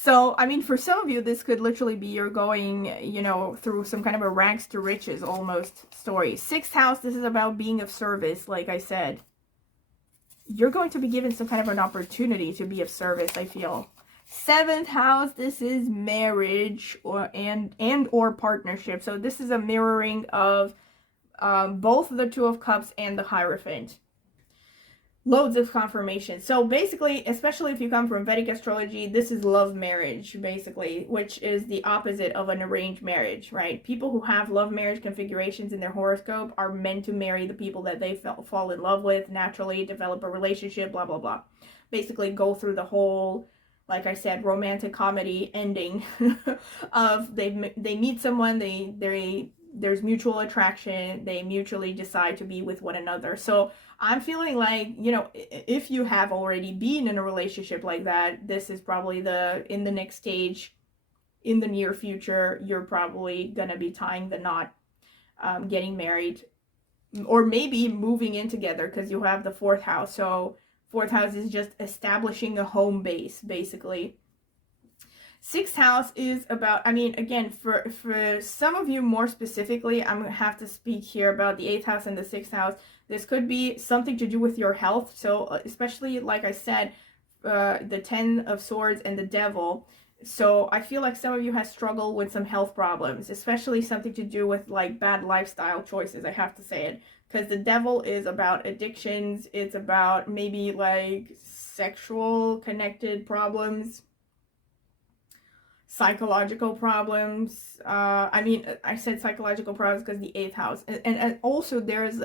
So, I mean, for some of you, this could literally be you're going, you know, through some kind of a rags to riches almost story. 6th house, this is about being of service, like I said. You're going to be given some kind of an opportunity to be of service, I feel. 7th house, this is marriage or partnership. So this is a mirroring of both the Two of Cups and the Hierophant. Loads of confirmation. So basically, especially if you come from Vedic astrology, this is love marriage, basically, which is the opposite of an arranged marriage, right? People who have love marriage configurations in their horoscope are meant to marry the people that they fall in love with naturally, develop a relationship, blah, blah, blah. Basically go through the whole, like I said, romantic comedy ending of they meet someone, there's mutual attraction, they mutually decide to be with one another. So I'm feeling like, you know, if you have already been in a relationship like that, this is probably in the next stage, in the near future, you're probably going to be tying the knot, getting married, or maybe moving in together, because you have the 4th house. So 4th house is just establishing a home base, basically. 6th house is about, I mean, again, for some of you more specifically, I'm going to have to speak here about the 8th house and the 6th house. This could be something to do with your health. So especially, like I said, the 10 of Swords and the Devil, So I feel like some of you have struggled with some health problems, especially something to do with like bad lifestyle choices. I have to say it, because the devil is about addictions. It's about maybe like sexual connected problems, psychological problems. I mean, I said psychological problems because the 8th house, and also there's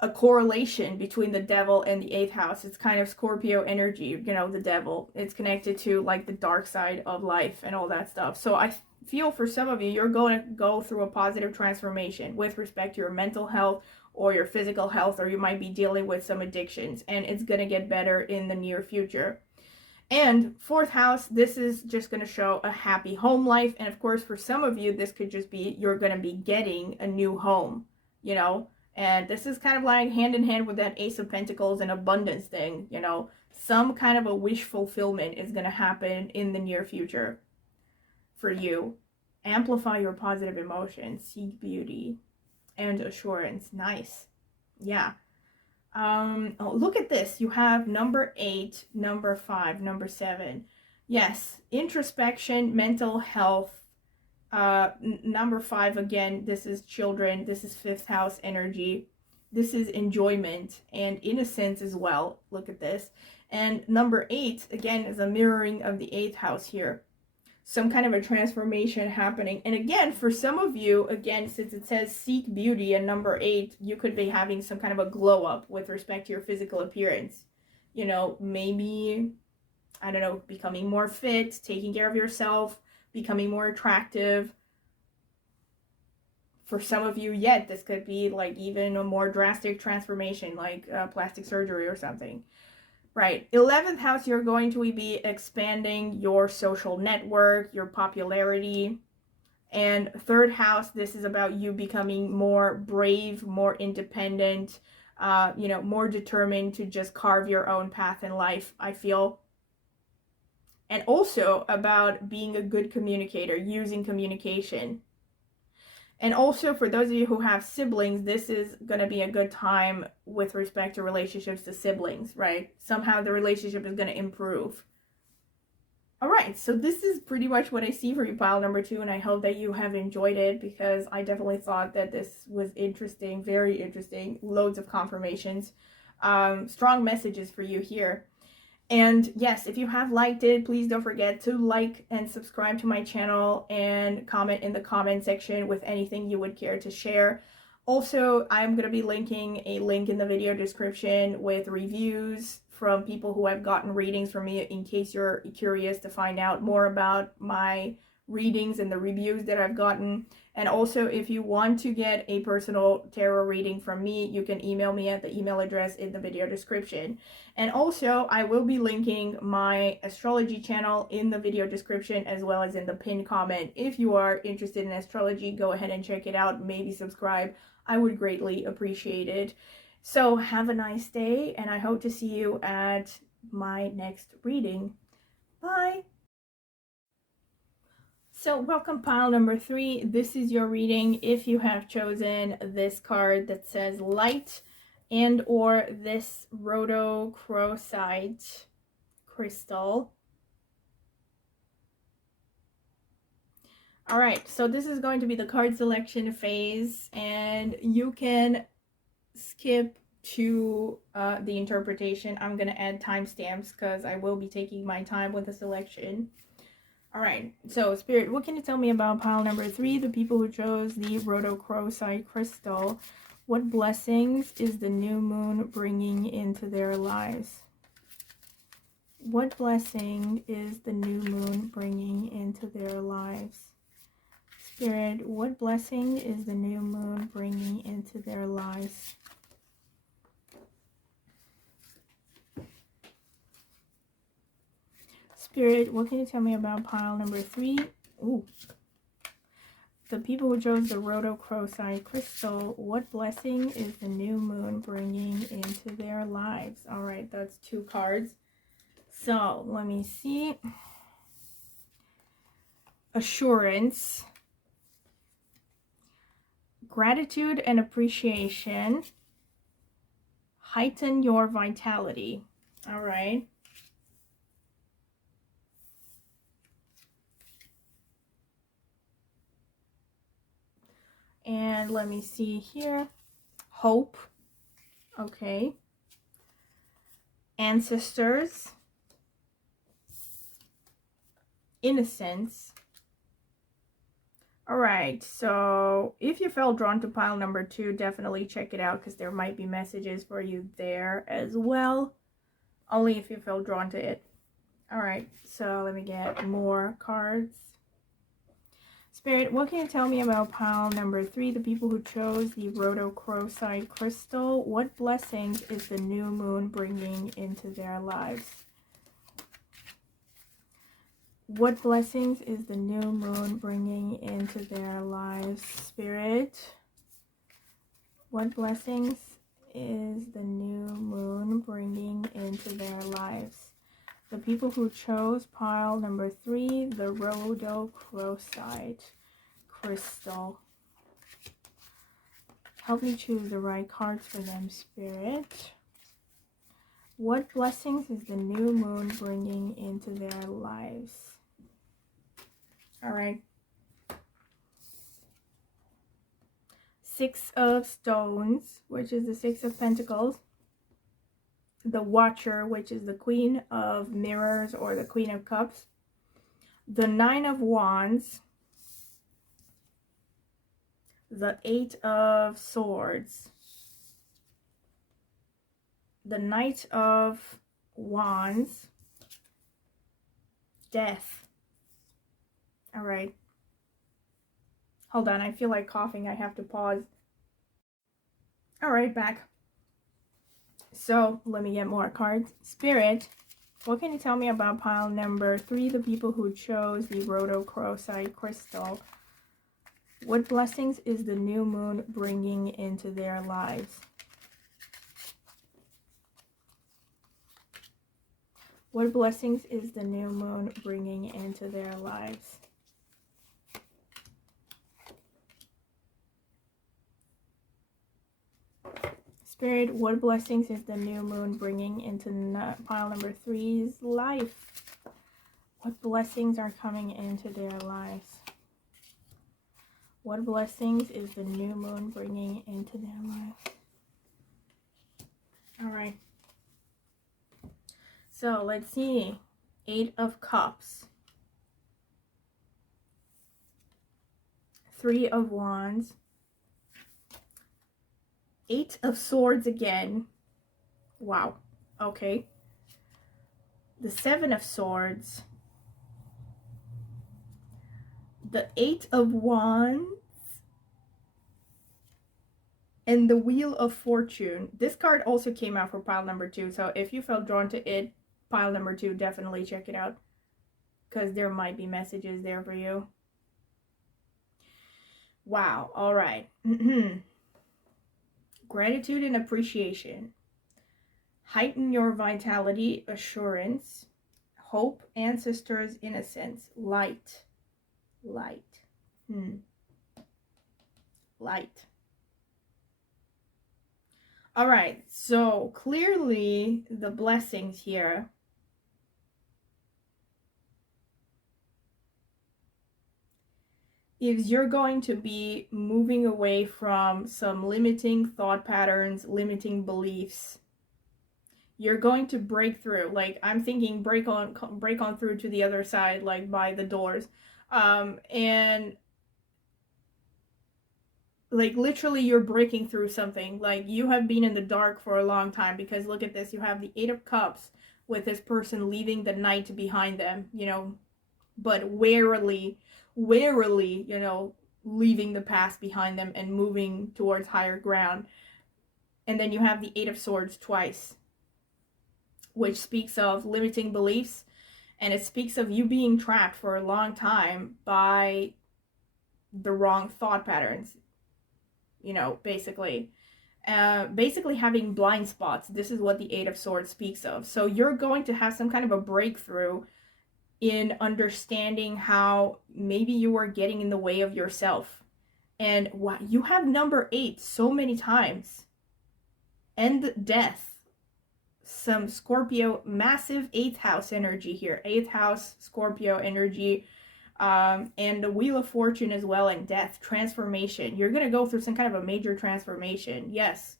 a correlation between the devil and the 8th house. It's kind of Scorpio energy, you know, the devil. It's connected to like the dark side of life and all that stuff. So I feel for some of you, you're going to go through a positive transformation with respect to your mental health or your physical health, or you might be dealing with some addictions, and it's going to get better in the near future. And 4th house, this is just going to show a happy home life. And of course, for some of you, this could just be you're going to be getting a new home, you know. And this is kind of like hand in hand with that Ace of Pentacles and abundance thing, you know. Some kind of a wish fulfillment is going to happen in the near future for you. Amplify your positive emotions, seek beauty and assurance. Nice. Yeah. Oh, look at this. You have number 8, number 5, number 7. Yes, introspection, mental health. Number 5, again, this is children. This is 5th house energy. This is enjoyment and innocence as well. Look at this. And number 8, again, is a mirroring of the 8th house here. Some kind of a transformation happening. And again, for some of you, again, since it says seek beauty and number 8, you could be having some kind of a glow up with respect to your physical appearance. You know, maybe, I don't know, becoming more fit, taking care of yourself, becoming more attractive. For some of you, yet, this could be like even a more drastic transformation, like plastic surgery or something. Right. 11th house, you're going to be expanding your social network, your popularity. And 3rd house, this is about you becoming more brave, more independent, you know, more determined to just carve your own path in life, I feel. And also about being a good communicator, using communication. And also, for those of you who have siblings, this is going to be a good time with respect to relationships to siblings, right? Somehow the relationship is going to improve. All right, so this is pretty much what I see for you, pile number 2, and I hope that you have enjoyed it, because I definitely thought that this was interesting, very interesting, loads of confirmations, strong messages for you here. And yes, if you have liked it, please don't forget to like and subscribe to my channel and comment in the comment section with anything you would care to share. Also, I'm going to be linking a link in the video description with reviews from people who have gotten readings from me, in case you're curious to find out more about my readings and the reviews that I've gotten. And also, if you want to get a personal tarot reading from me, you can email me at the email address in the video description. And also, I will be linking my astrology channel in the video description, as well as in the pinned comment. If you are interested in astrology, go ahead and check it out. Maybe subscribe. I would greatly appreciate it. So have a nice day, and I hope to see you at my next reading. Bye! So welcome, pile number 3. This is your reading if you have chosen this card that says light, and or this rhodochrosite crystal. All right, so this is going to be the card selection phase, and you can skip to the interpretation. I'm going to add timestamps because I will be taking my time with the selection. All right, so Spirit, what can you tell me about pile number 3, the people who chose the rhodochrosite crystal? What blessings is the new moon bringing into their lives? What blessing is the new moon bringing into their lives? Spirit, what blessing is the new moon bringing into their lives? Spirit, what can you tell me about pile number 3? Ooh. The people who chose the rhodochrosite crystal, what blessing is the new moon bringing into their lives? All right, that's 2 cards. So, let me see. Assurance, gratitude and appreciation, heighten your vitality. All right. And let me see here. Hope. Okay. Ancestors. Innocence. All right, so if you felt drawn to pile number 2, definitely check it out because there might be messages for you there as well. Only if you felt drawn to it. All right, so let me get more cards. Spirit, what can you tell me about pile number 3, the people who chose the rhodochrosite crystal? What blessings is the new moon bringing into their lives? What blessings is the new moon bringing into their lives, Spirit? What blessings is the new moon bringing into their lives? The people who chose pile number 3, the rhodochrosite crystal. Help me choose the right cards for them, Spirit. What blessings is the new moon bringing into their lives? All right. 6 of Stones, which is the 6 of Pentacles. The Watcher, which is the Queen of Mirrors or the Queen of Cups. The 9 of Wands. The 8 of Swords. The Knight of Wands. Death. All right. Hold on, I feel like coughing. I have to pause. All right, back. So let me get more cards. Spirit, what can you tell me about pile number 3, the people who chose the rhodochrosite crystal? What blessings is the new moon bringing into their lives? What blessings is the new moon bringing into their lives? Spirit, what blessings is the new moon bringing into pile number 3's life? What blessings are coming into their lives? What blessings is the new moon bringing into their lives? All right. So let's see. 8 of Cups. 3 of Wands. 8 of Swords again. Wow. Okay. The 7 of Swords. The 8 of Wands. And the Wheel of Fortune. This card also came out for pile number 2. So if you felt drawn to it, pile number 2, definitely check it out. Because there might be messages there for you. Wow. All right. Gratitude and appreciation. Heighten your vitality, assurance, hope, ancestors, innocence, light. Light. Light. All right, so clearly the blessings here is you're going to be moving away from some limiting thought patterns, limiting beliefs. You're going to break through. Like, I'm thinking break on through to the other side, like by the doors. And like literally you're breaking through something. Like, you have been in the dark for a long time, because look at this. You have the 8 of Cups with this person leaving the Knight behind them, you know, but warily, you know, leaving the past behind them and moving towards higher ground. And then you have the 8 of Swords twice, which speaks of limiting beliefs, and it speaks of you being trapped for a long time by the wrong thought patterns, you know, basically having blind spots. This is what the 8 of Swords speaks of. So you're going to have some kind of a breakthrough in understanding how maybe you are getting in the way of yourself. And wow, you have number 8 so many times. And death. Some Scorpio, massive 8th house energy here. 8th house Scorpio energy. And the Wheel of Fortune as well, and death, transformation. You're going to go through some kind of a major transformation, yes.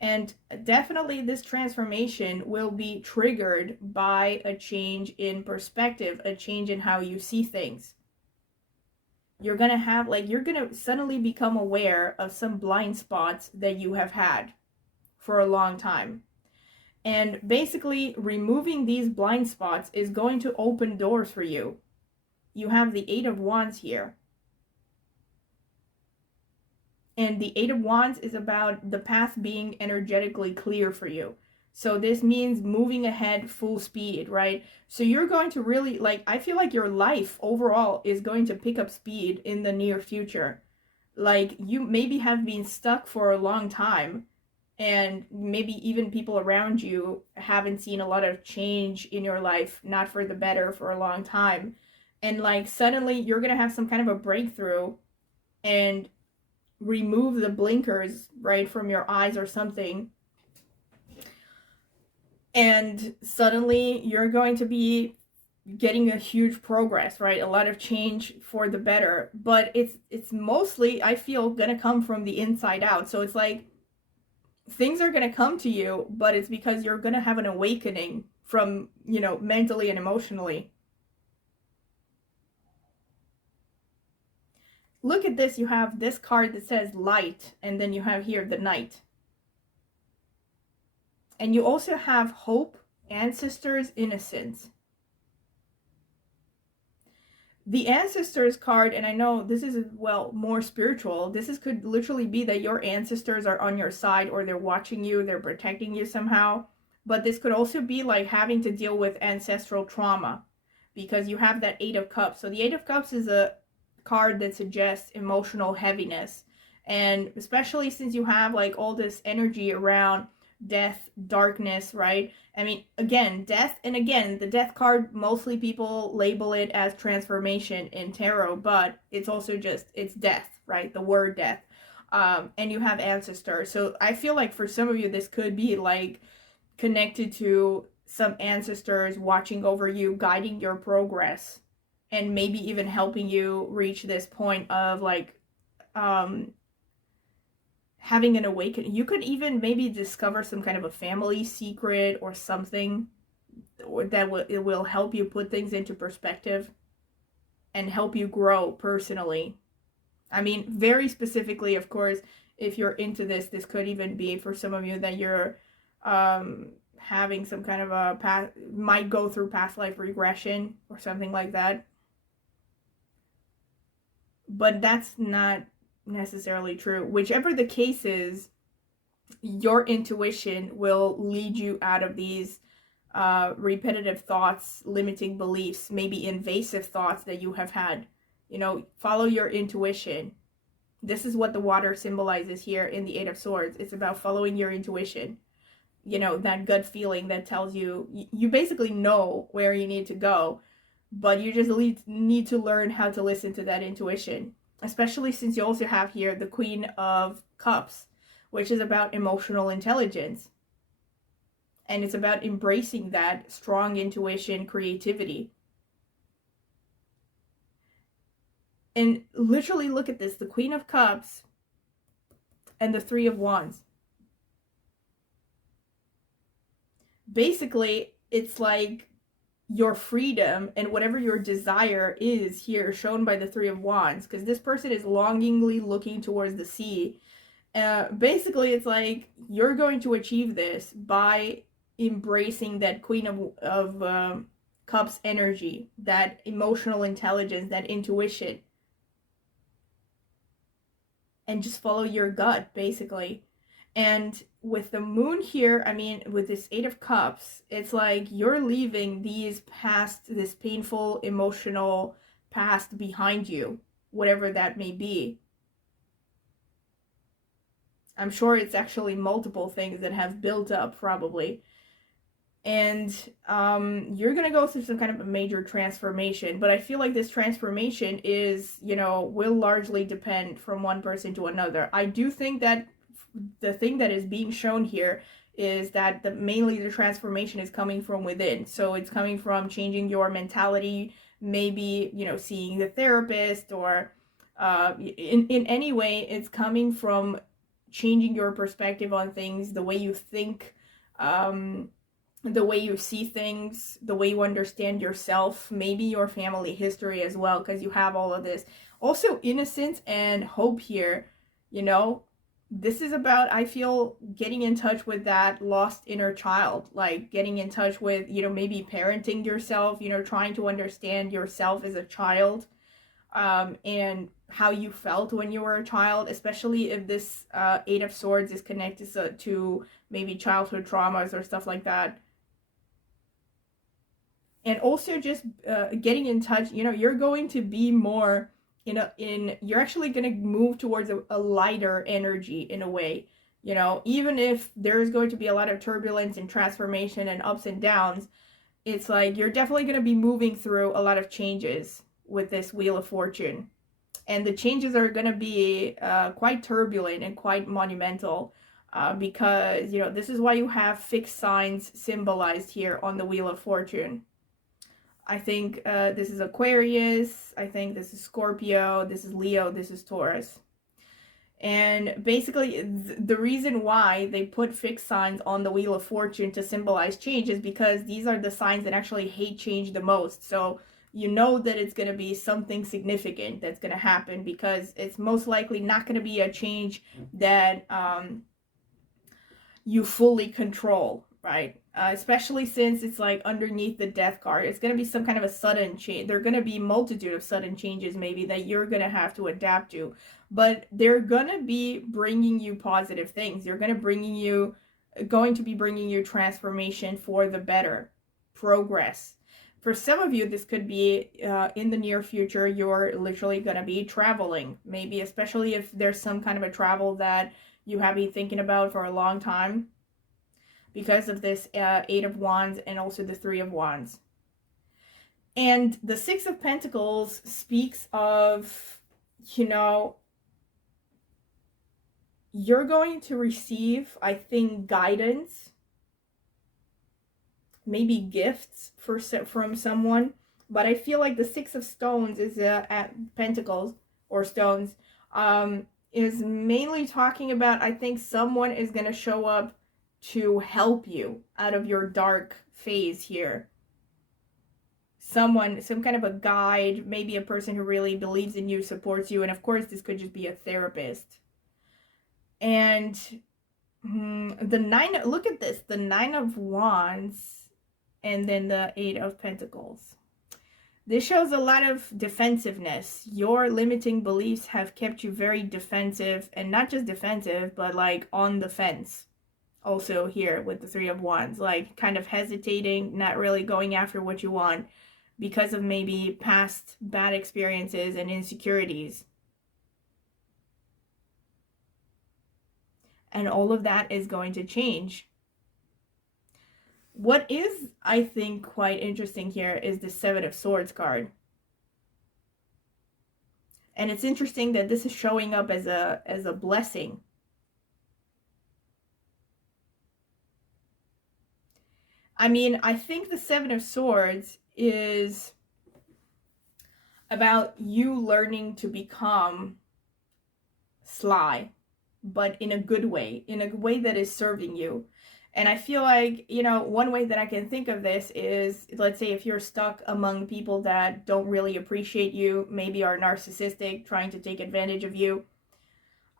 And definitely this transformation will be triggered by a change in perspective, a change in how you see things. You're going to have, like, you're going to suddenly become aware of some blind spots that you have had for a long time. And basically, removing these blind spots is going to open doors for you. You have the Eight of Wands here. And the Eight of Wands is about the path being energetically clear for you. So this means moving ahead full speed, right? So you're going to really, like, I feel like your life overall is going to pick up speed in the near future. Like, you maybe have been stuck for a long time, and maybe even people around you haven't seen a lot of change in your life, not for the better, for a long time. And like suddenly you're going to have some kind of a breakthrough and remove the blinkers, right, from your eyes or something. And suddenly you're going to be getting a huge progress, right? A lot of change for the better. But it's mostly, I feel, going to come from the inside out. So it's like things are going to come to you, but it's because you're going to have an awakening from, you know, mentally and emotionally. Look at this. You have this card that says light, and then you have here the Knight. And you also have hope, ancestors, innocence. The ancestors card, and I know this is, well, more spiritual. This could literally be that your ancestors are on your side, or they're watching you, they're protecting you somehow. But this could also be like having to deal with ancestral trauma, because you have that Eight of Cups. So the Eight of Cups is a card that suggests emotional heaviness. And especially since you have like all this energy around death, darkness, right? I mean, again, death, and again, the death card, mostly people label it as transformation in tarot, but it's also just, it's death, right? The word death. And you have ancestors. So I feel like for some of you, this could be like connected to some ancestors watching over you, guiding your progress, and maybe even helping you reach this point of like having an awakening. You could even maybe discover some kind of a family secret or something, or that it will help you put things into perspective and help you grow personally. I mean, very specifically, of course, if you're into this could even be for some of you that you're having some kind of a past, might go through past life regression or something like that. But that's not necessarily true. Whichever the case is, your intuition will lead you out of these repetitive thoughts, limiting beliefs, maybe invasive thoughts that you have had. You know, follow your intuition. This is what the water symbolizes here in the Eight of Swords. It's about following your intuition. You know, that gut feeling that tells you, you basically know where you need to go, but you just need to learn how to listen to that intuition. Especially since you also have here the Queen of Cups, which is about emotional intelligence. And it's about embracing that strong intuition, creativity. And literally look at this, the Queen of Cups and the Three of Wands. Basically, it's like your freedom and whatever your desire is here, shown by the Three of Wands, because this person is longingly looking towards the sea. Basically, it's like you're going to achieve this by embracing that Queen of Cups energy, that emotional intelligence, that intuition, and just follow your gut, basically. And with the moon here, I mean, with this Eight of Cups, it's like you're leaving these past, this painful, emotional past behind you, whatever that may be. I'm sure it's actually multiple things that have built up, probably. And you're going to go through some kind of a major transformation. But I feel like this transformation is, you know, will largely depend from one person to another. I do think that the thing that is being shown here is that mainly the transformation is coming from within. So it's coming from changing your mentality, maybe, you know, seeing the therapist, or in any way, it's coming from changing your perspective on things, the way you think, the way you see things, the way you understand yourself, maybe your family history as well, because you have all of this. Also, innocence and hope here, you know, this is about, I feel, getting in touch with that lost inner child, like getting in touch with, you know, maybe parenting yourself, you know, trying to understand yourself as a child, and how you felt when you were a child, especially if this Eight of Swords is connected to maybe childhood traumas or stuff like that. And also just getting in touch, you know, you're going to be more you're actually going to move towards a lighter energy in a way, you know, even if there's going to be a lot of turbulence and transformation and ups and downs. It's like you're definitely going to be moving through a lot of changes with this Wheel of Fortune, and the changes are going to be quite turbulent and quite monumental, because, you know, this is why you have fixed signs symbolized here on the Wheel of Fortune. I think this is Aquarius, I think this is Scorpio, this is Leo, this is Taurus. And basically, the reason why they put fixed signs on the Wheel of Fortune to symbolize change is because these are the signs that actually hate change the most. So you know that it's going to be something significant that's going to happen, because it's most likely not going to be a change that you fully control, right? Especially since it's like underneath the Death card. It's going to be some kind of a sudden change. There are going to be multitude of sudden changes maybe that you're going to have to adapt to. But they're going to be bringing you positive things. They're going to be bringing you transformation for the better, progress. For some of you, this could be in the near future, you're literally going to be traveling. Maybe especially if there's some kind of a travel that you have been thinking about for a long time, because of this Eight of Wands and also the Three of Wands. And the Six of Pentacles speaks of, you know, you're going to receive, I think, guidance, maybe gifts from someone. But I feel like the Six of Stones is at Pentacles or Stones, is mainly talking about, I think someone is going to show up to help you out of your dark phase here. Some kind of a guide, maybe a person who really believes in you, supports you, and of course this could just be a therapist. And the nine, look at this, the Nine of Wands and then the Eight of Pentacles. This shows a lot of defensiveness. Your limiting beliefs have kept you very defensive, and not just defensive, but like on the fence. Also here with the Three of Wands, like kind of hesitating, not really going after what you want because of maybe past bad experiences and insecurities. And all of that is going to change. What is, I think, quite interesting here is the Seven of Swords card. And it's interesting that this is showing up as a blessing. I mean, I think the Seven of Swords is about you learning to become sly, but in a good way, in a way that is serving you. And I feel like, you know, one way that I can think of this is, let's say if you're stuck among people that don't really appreciate you, maybe are narcissistic, trying to take advantage of you,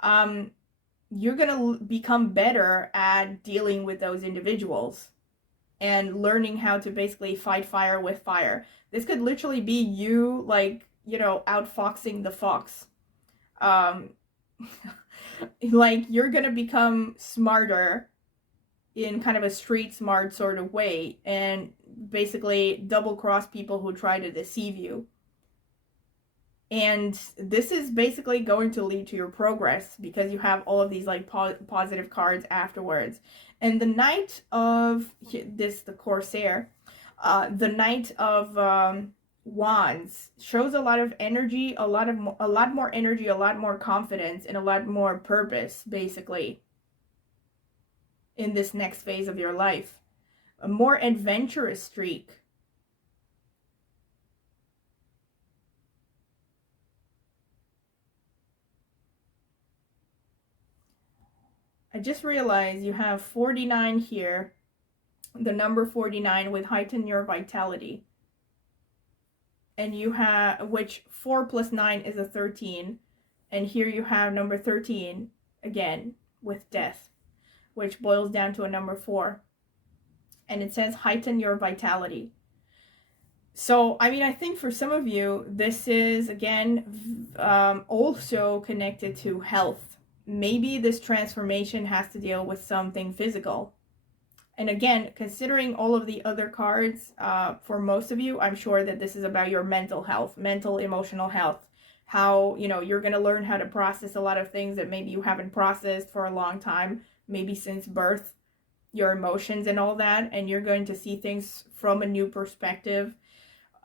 you're going to become better at dealing with those individuals and learning how to basically fight fire with fire. This could literally be you, like, you know, outfoxing the fox. Like, you're going to become smarter in kind of a street smart sort of way, and basically double cross people who try to deceive you. And this is basically going to lead to your progress, because you have all of these like positive cards afterwards. And the Knight of the Corsair, the Knight of Wands shows a lot of energy, a lot more energy, a lot more confidence, and a lot more purpose, basically, in this next phase of your life. A more adventurous streak. just realized you have 49 here, the number 49 with heighten your vitality. And you have, which 4 plus 9 is a 13. And here you have number 13 again with death, which boils down to a number 4. And it says heighten your vitality. So, I mean, I think for some of you, this is, again, also connected to health. Maybe this transformation has to deal with something physical. And again, considering all of the other cards, for most of you, I'm sure that this is about your mental health, mental, emotional health. How, you know, you're going to learn how to process a lot of things that maybe you haven't processed for a long time, maybe since birth, your emotions and all that, and you're going to see things from a new perspective.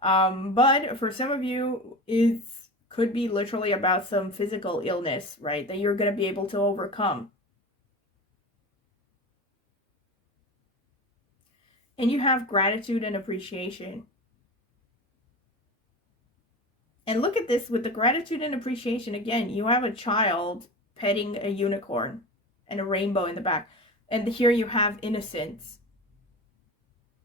But for some of you, it could be literally about some physical illness, right, that you're going to be able to overcome. And you have gratitude and appreciation. And look at this with the gratitude and appreciation. Again, you have a child petting a unicorn and a rainbow in the back. And here you have innocence.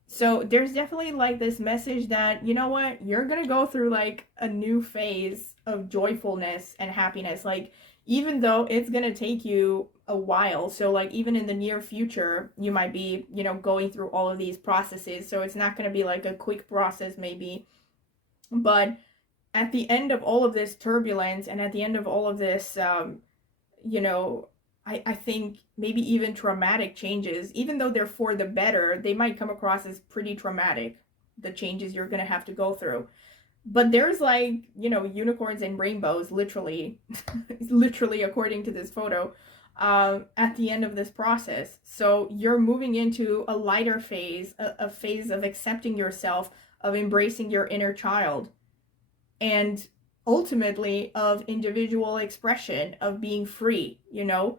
So there's definitely like this message that, you know what, you're going to go through like a new phase of joyfulness and happiness. Like, even though it's going to take you a while. So like even in the near future, you might be, you know, going through all of these processes. So it's not going to be like a quick process maybe. But at the end of all of this turbulence and at the end of all of this, you know, I think maybe even traumatic changes, even though they're for the better, they might come across as pretty traumatic, the changes you're going to have to go through. But there's like, you know, unicorns and rainbows, literally, literally according to this photo, at the end of this process. So you're moving into a lighter phase, a phase of accepting yourself, of embracing your inner child, and ultimately of individual expression, of being free, you know?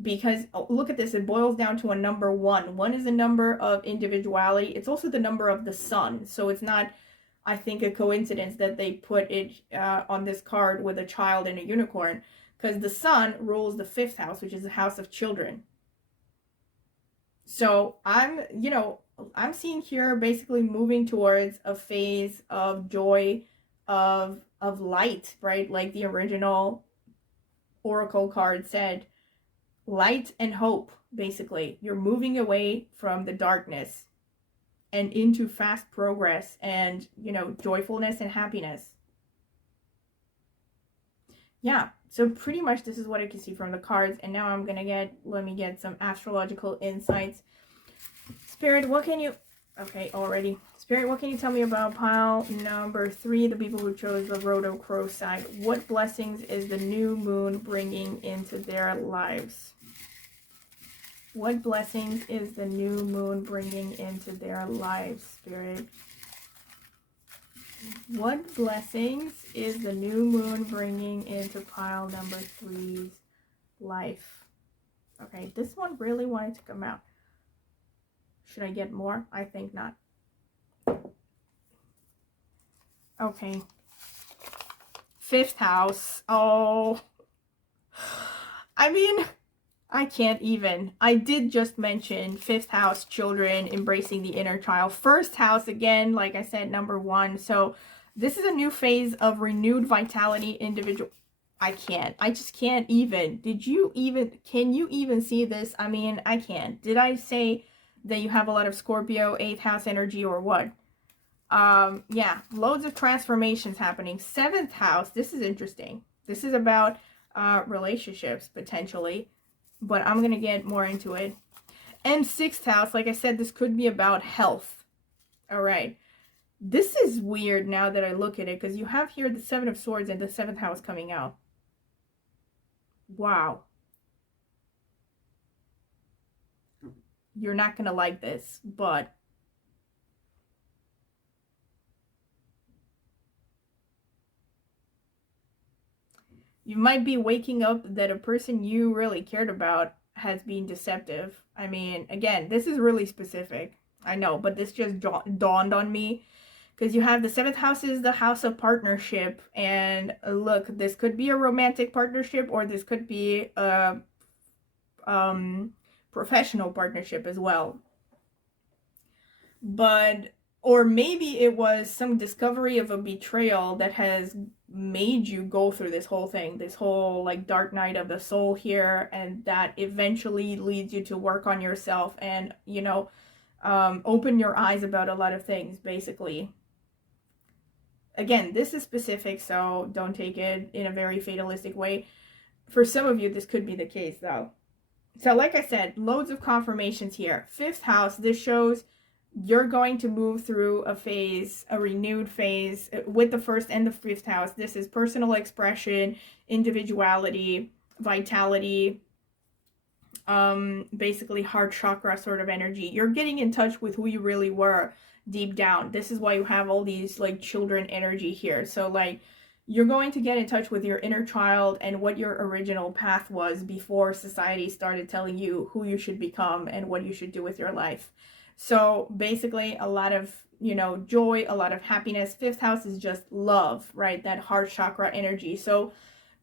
Because look at this, it boils down to a number 1. 1 is a number of individuality. It's also the number of the sun. So it's not, I think, a coincidence that they put it on this card with a child and a unicorn, because the sun rules the 5th house, which is the house of children. So I'm seeing here basically moving towards a phase of joy, of light, right? Like the original oracle card said, light and hope. Basically, you're moving away from the darkness and into fast progress and, you know, joyfulness and happiness. Yeah, so pretty much this is what I can see from the cards. And now I'm gonna let me get some astrological insights. Spirit, what can you, okay, already. Spirit, what can you tell me about pile number 3, the people who chose the Roto Crow side? What blessings is the new moon bringing into their lives? What blessings is the new moon bringing into their lives, Spirit? What blessings is the new moon bringing into pile number 3's life? Okay, this one really wanted to come out. Should I get more? I think not. Okay. 5th house. Oh. I mean, I can't even. I did just mention 5th house, children, embracing the inner child. 1st house, again, like I said, number 1. So this is a new phase of renewed vitality, individual. I can't. I just can't even. Can you even see this? I mean, I can't. Did I say that you have a lot of Scorpio 8th house energy or what? Yeah, loads of transformations happening. 7th house, this is interesting. This is about relationships, potentially. But I'm going to get more into it. And 6th house, like I said, this could be about health. All right. This is weird now that I look at it, because you have here the 7 of Swords and the 7th house coming out. Wow. You're not going to like this, but you might be waking up that a person you really cared about has been deceptive. I mean, again, this is really specific. I know, but this just dawned on me. Because you have the 7th house is the house of partnership. And look, this could be a romantic partnership, or this could be a professional partnership as well. But, or maybe it was some discovery of a betrayal that has made you go through this whole thing, this whole like dark night of the soul here, and that eventually leads you to work on yourself and, you know, open your eyes about a lot of things, basically. Again, this is specific, so don't take it in a very fatalistic way. For some of you, this could be the case, though. So like I said, loads of confirmations here. 5th house, this shows you're going to move through a phase, a renewed phase with the 1st and the 5th house. This is personal expression, individuality, vitality, basically heart chakra sort of energy. You're getting in touch with who you really were deep down. This is why you have all these like children energy here. So like you're going to get in touch with your inner child and what your original path was before society started telling you who you should become and what you should do with your life. So basically a lot of, you know, joy, a lot of happiness. 5th house is just love, right? That heart chakra energy. So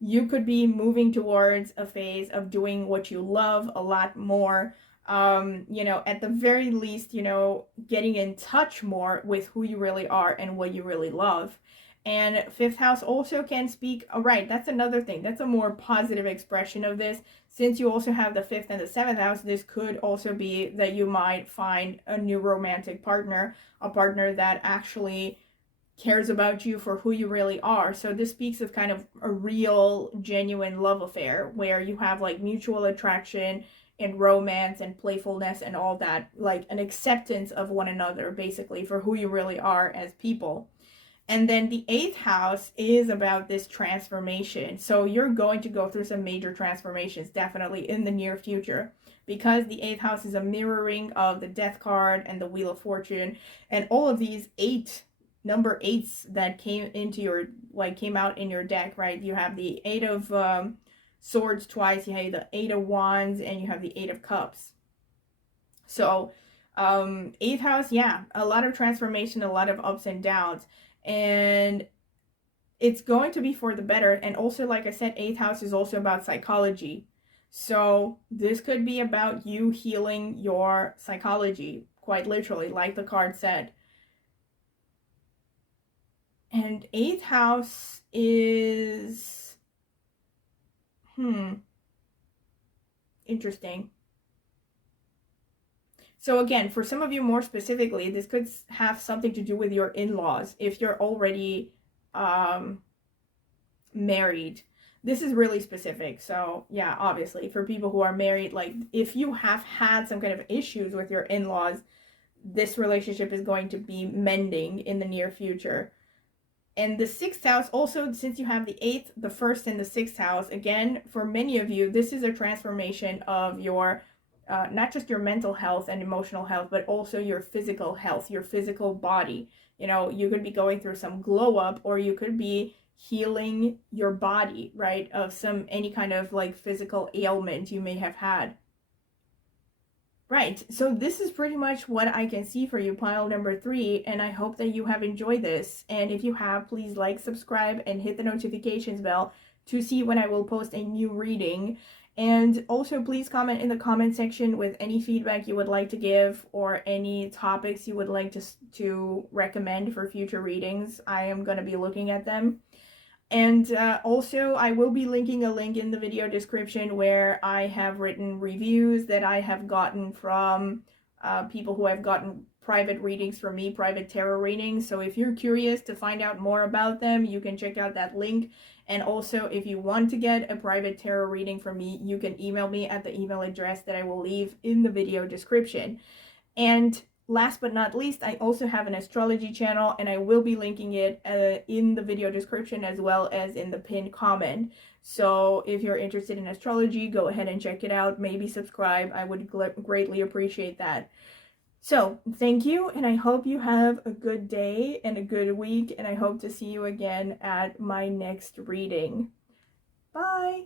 you could be moving towards a phase of doing what you love a lot more. You know, at the very least, you know, getting in touch more with who you really are and what you really love. And 5th house also can speak, right, that's another thing. That's a more positive expression of this. Since you also have the 5th and the 7th house, this could also be that you might find a new romantic partner, a partner that actually cares about you for who you really are. So this speaks of kind of a real, genuine love affair where you have like mutual attraction and romance and playfulness and all that, like an acceptance of one another, basically, for who you really are as people. And then the 8th house is about this transformation. So you're going to go through some major transformations, definitely in the near future, because the 8th house is a mirroring of the Death card and the Wheel of Fortune, and all of these number 8s that came out in your deck, right? You have the 8 of Swords twice, you have the 8 of Wands, and you have the 8 of Cups. So 8th house, yeah, a lot of transformation, a lot of ups and downs. And it's going to be for the better. And also, like I said, 8th house is also about psychology. So this could be about you healing your psychology, quite literally, like the card said. And 8th house is interesting. So again, for some of you more specifically, this could have something to do with your in-laws. If you're already married, this is really specific. So yeah, obviously for people who are married, like if you have had some kind of issues with your in-laws, this relationship is going to be mending in the near future. And the 6th house, also, since you have the 8th, the 1st, and the 6th house, again, for many of you, this is a transformation of your not just your mental health and emotional health, but also your physical health, your physical body. You know, you could be going through some glow up, or you could be healing your body, right, of any kind of like physical ailment you may have had. Right, so this is pretty much what I can see for you, pile number 3, and I hope that you have enjoyed this. And if you have, please like, subscribe, and hit the notifications bell to see when I will post a new reading. And also please comment in the comment section with any feedback you would like to give or any topics you would like to recommend for future readings. I am going to be looking at them. And also I will be linking a link in the video description where I have written reviews that I have gotten from people who have gotten private readings from me, private tarot readings. So if you're curious to find out more about them, you can check out that link. And also, if you want to get a private tarot reading from me, you can email me at the email address that I will leave in the video description. And last but not least, I also have an astrology channel, and I will be linking it in the video description as well as in the pinned comment. So if you're interested in astrology, go ahead and check it out. Maybe subscribe. I would greatly appreciate that. So thank you, and I hope you have a good day and a good week, and I hope to see you again at my next reading. Bye!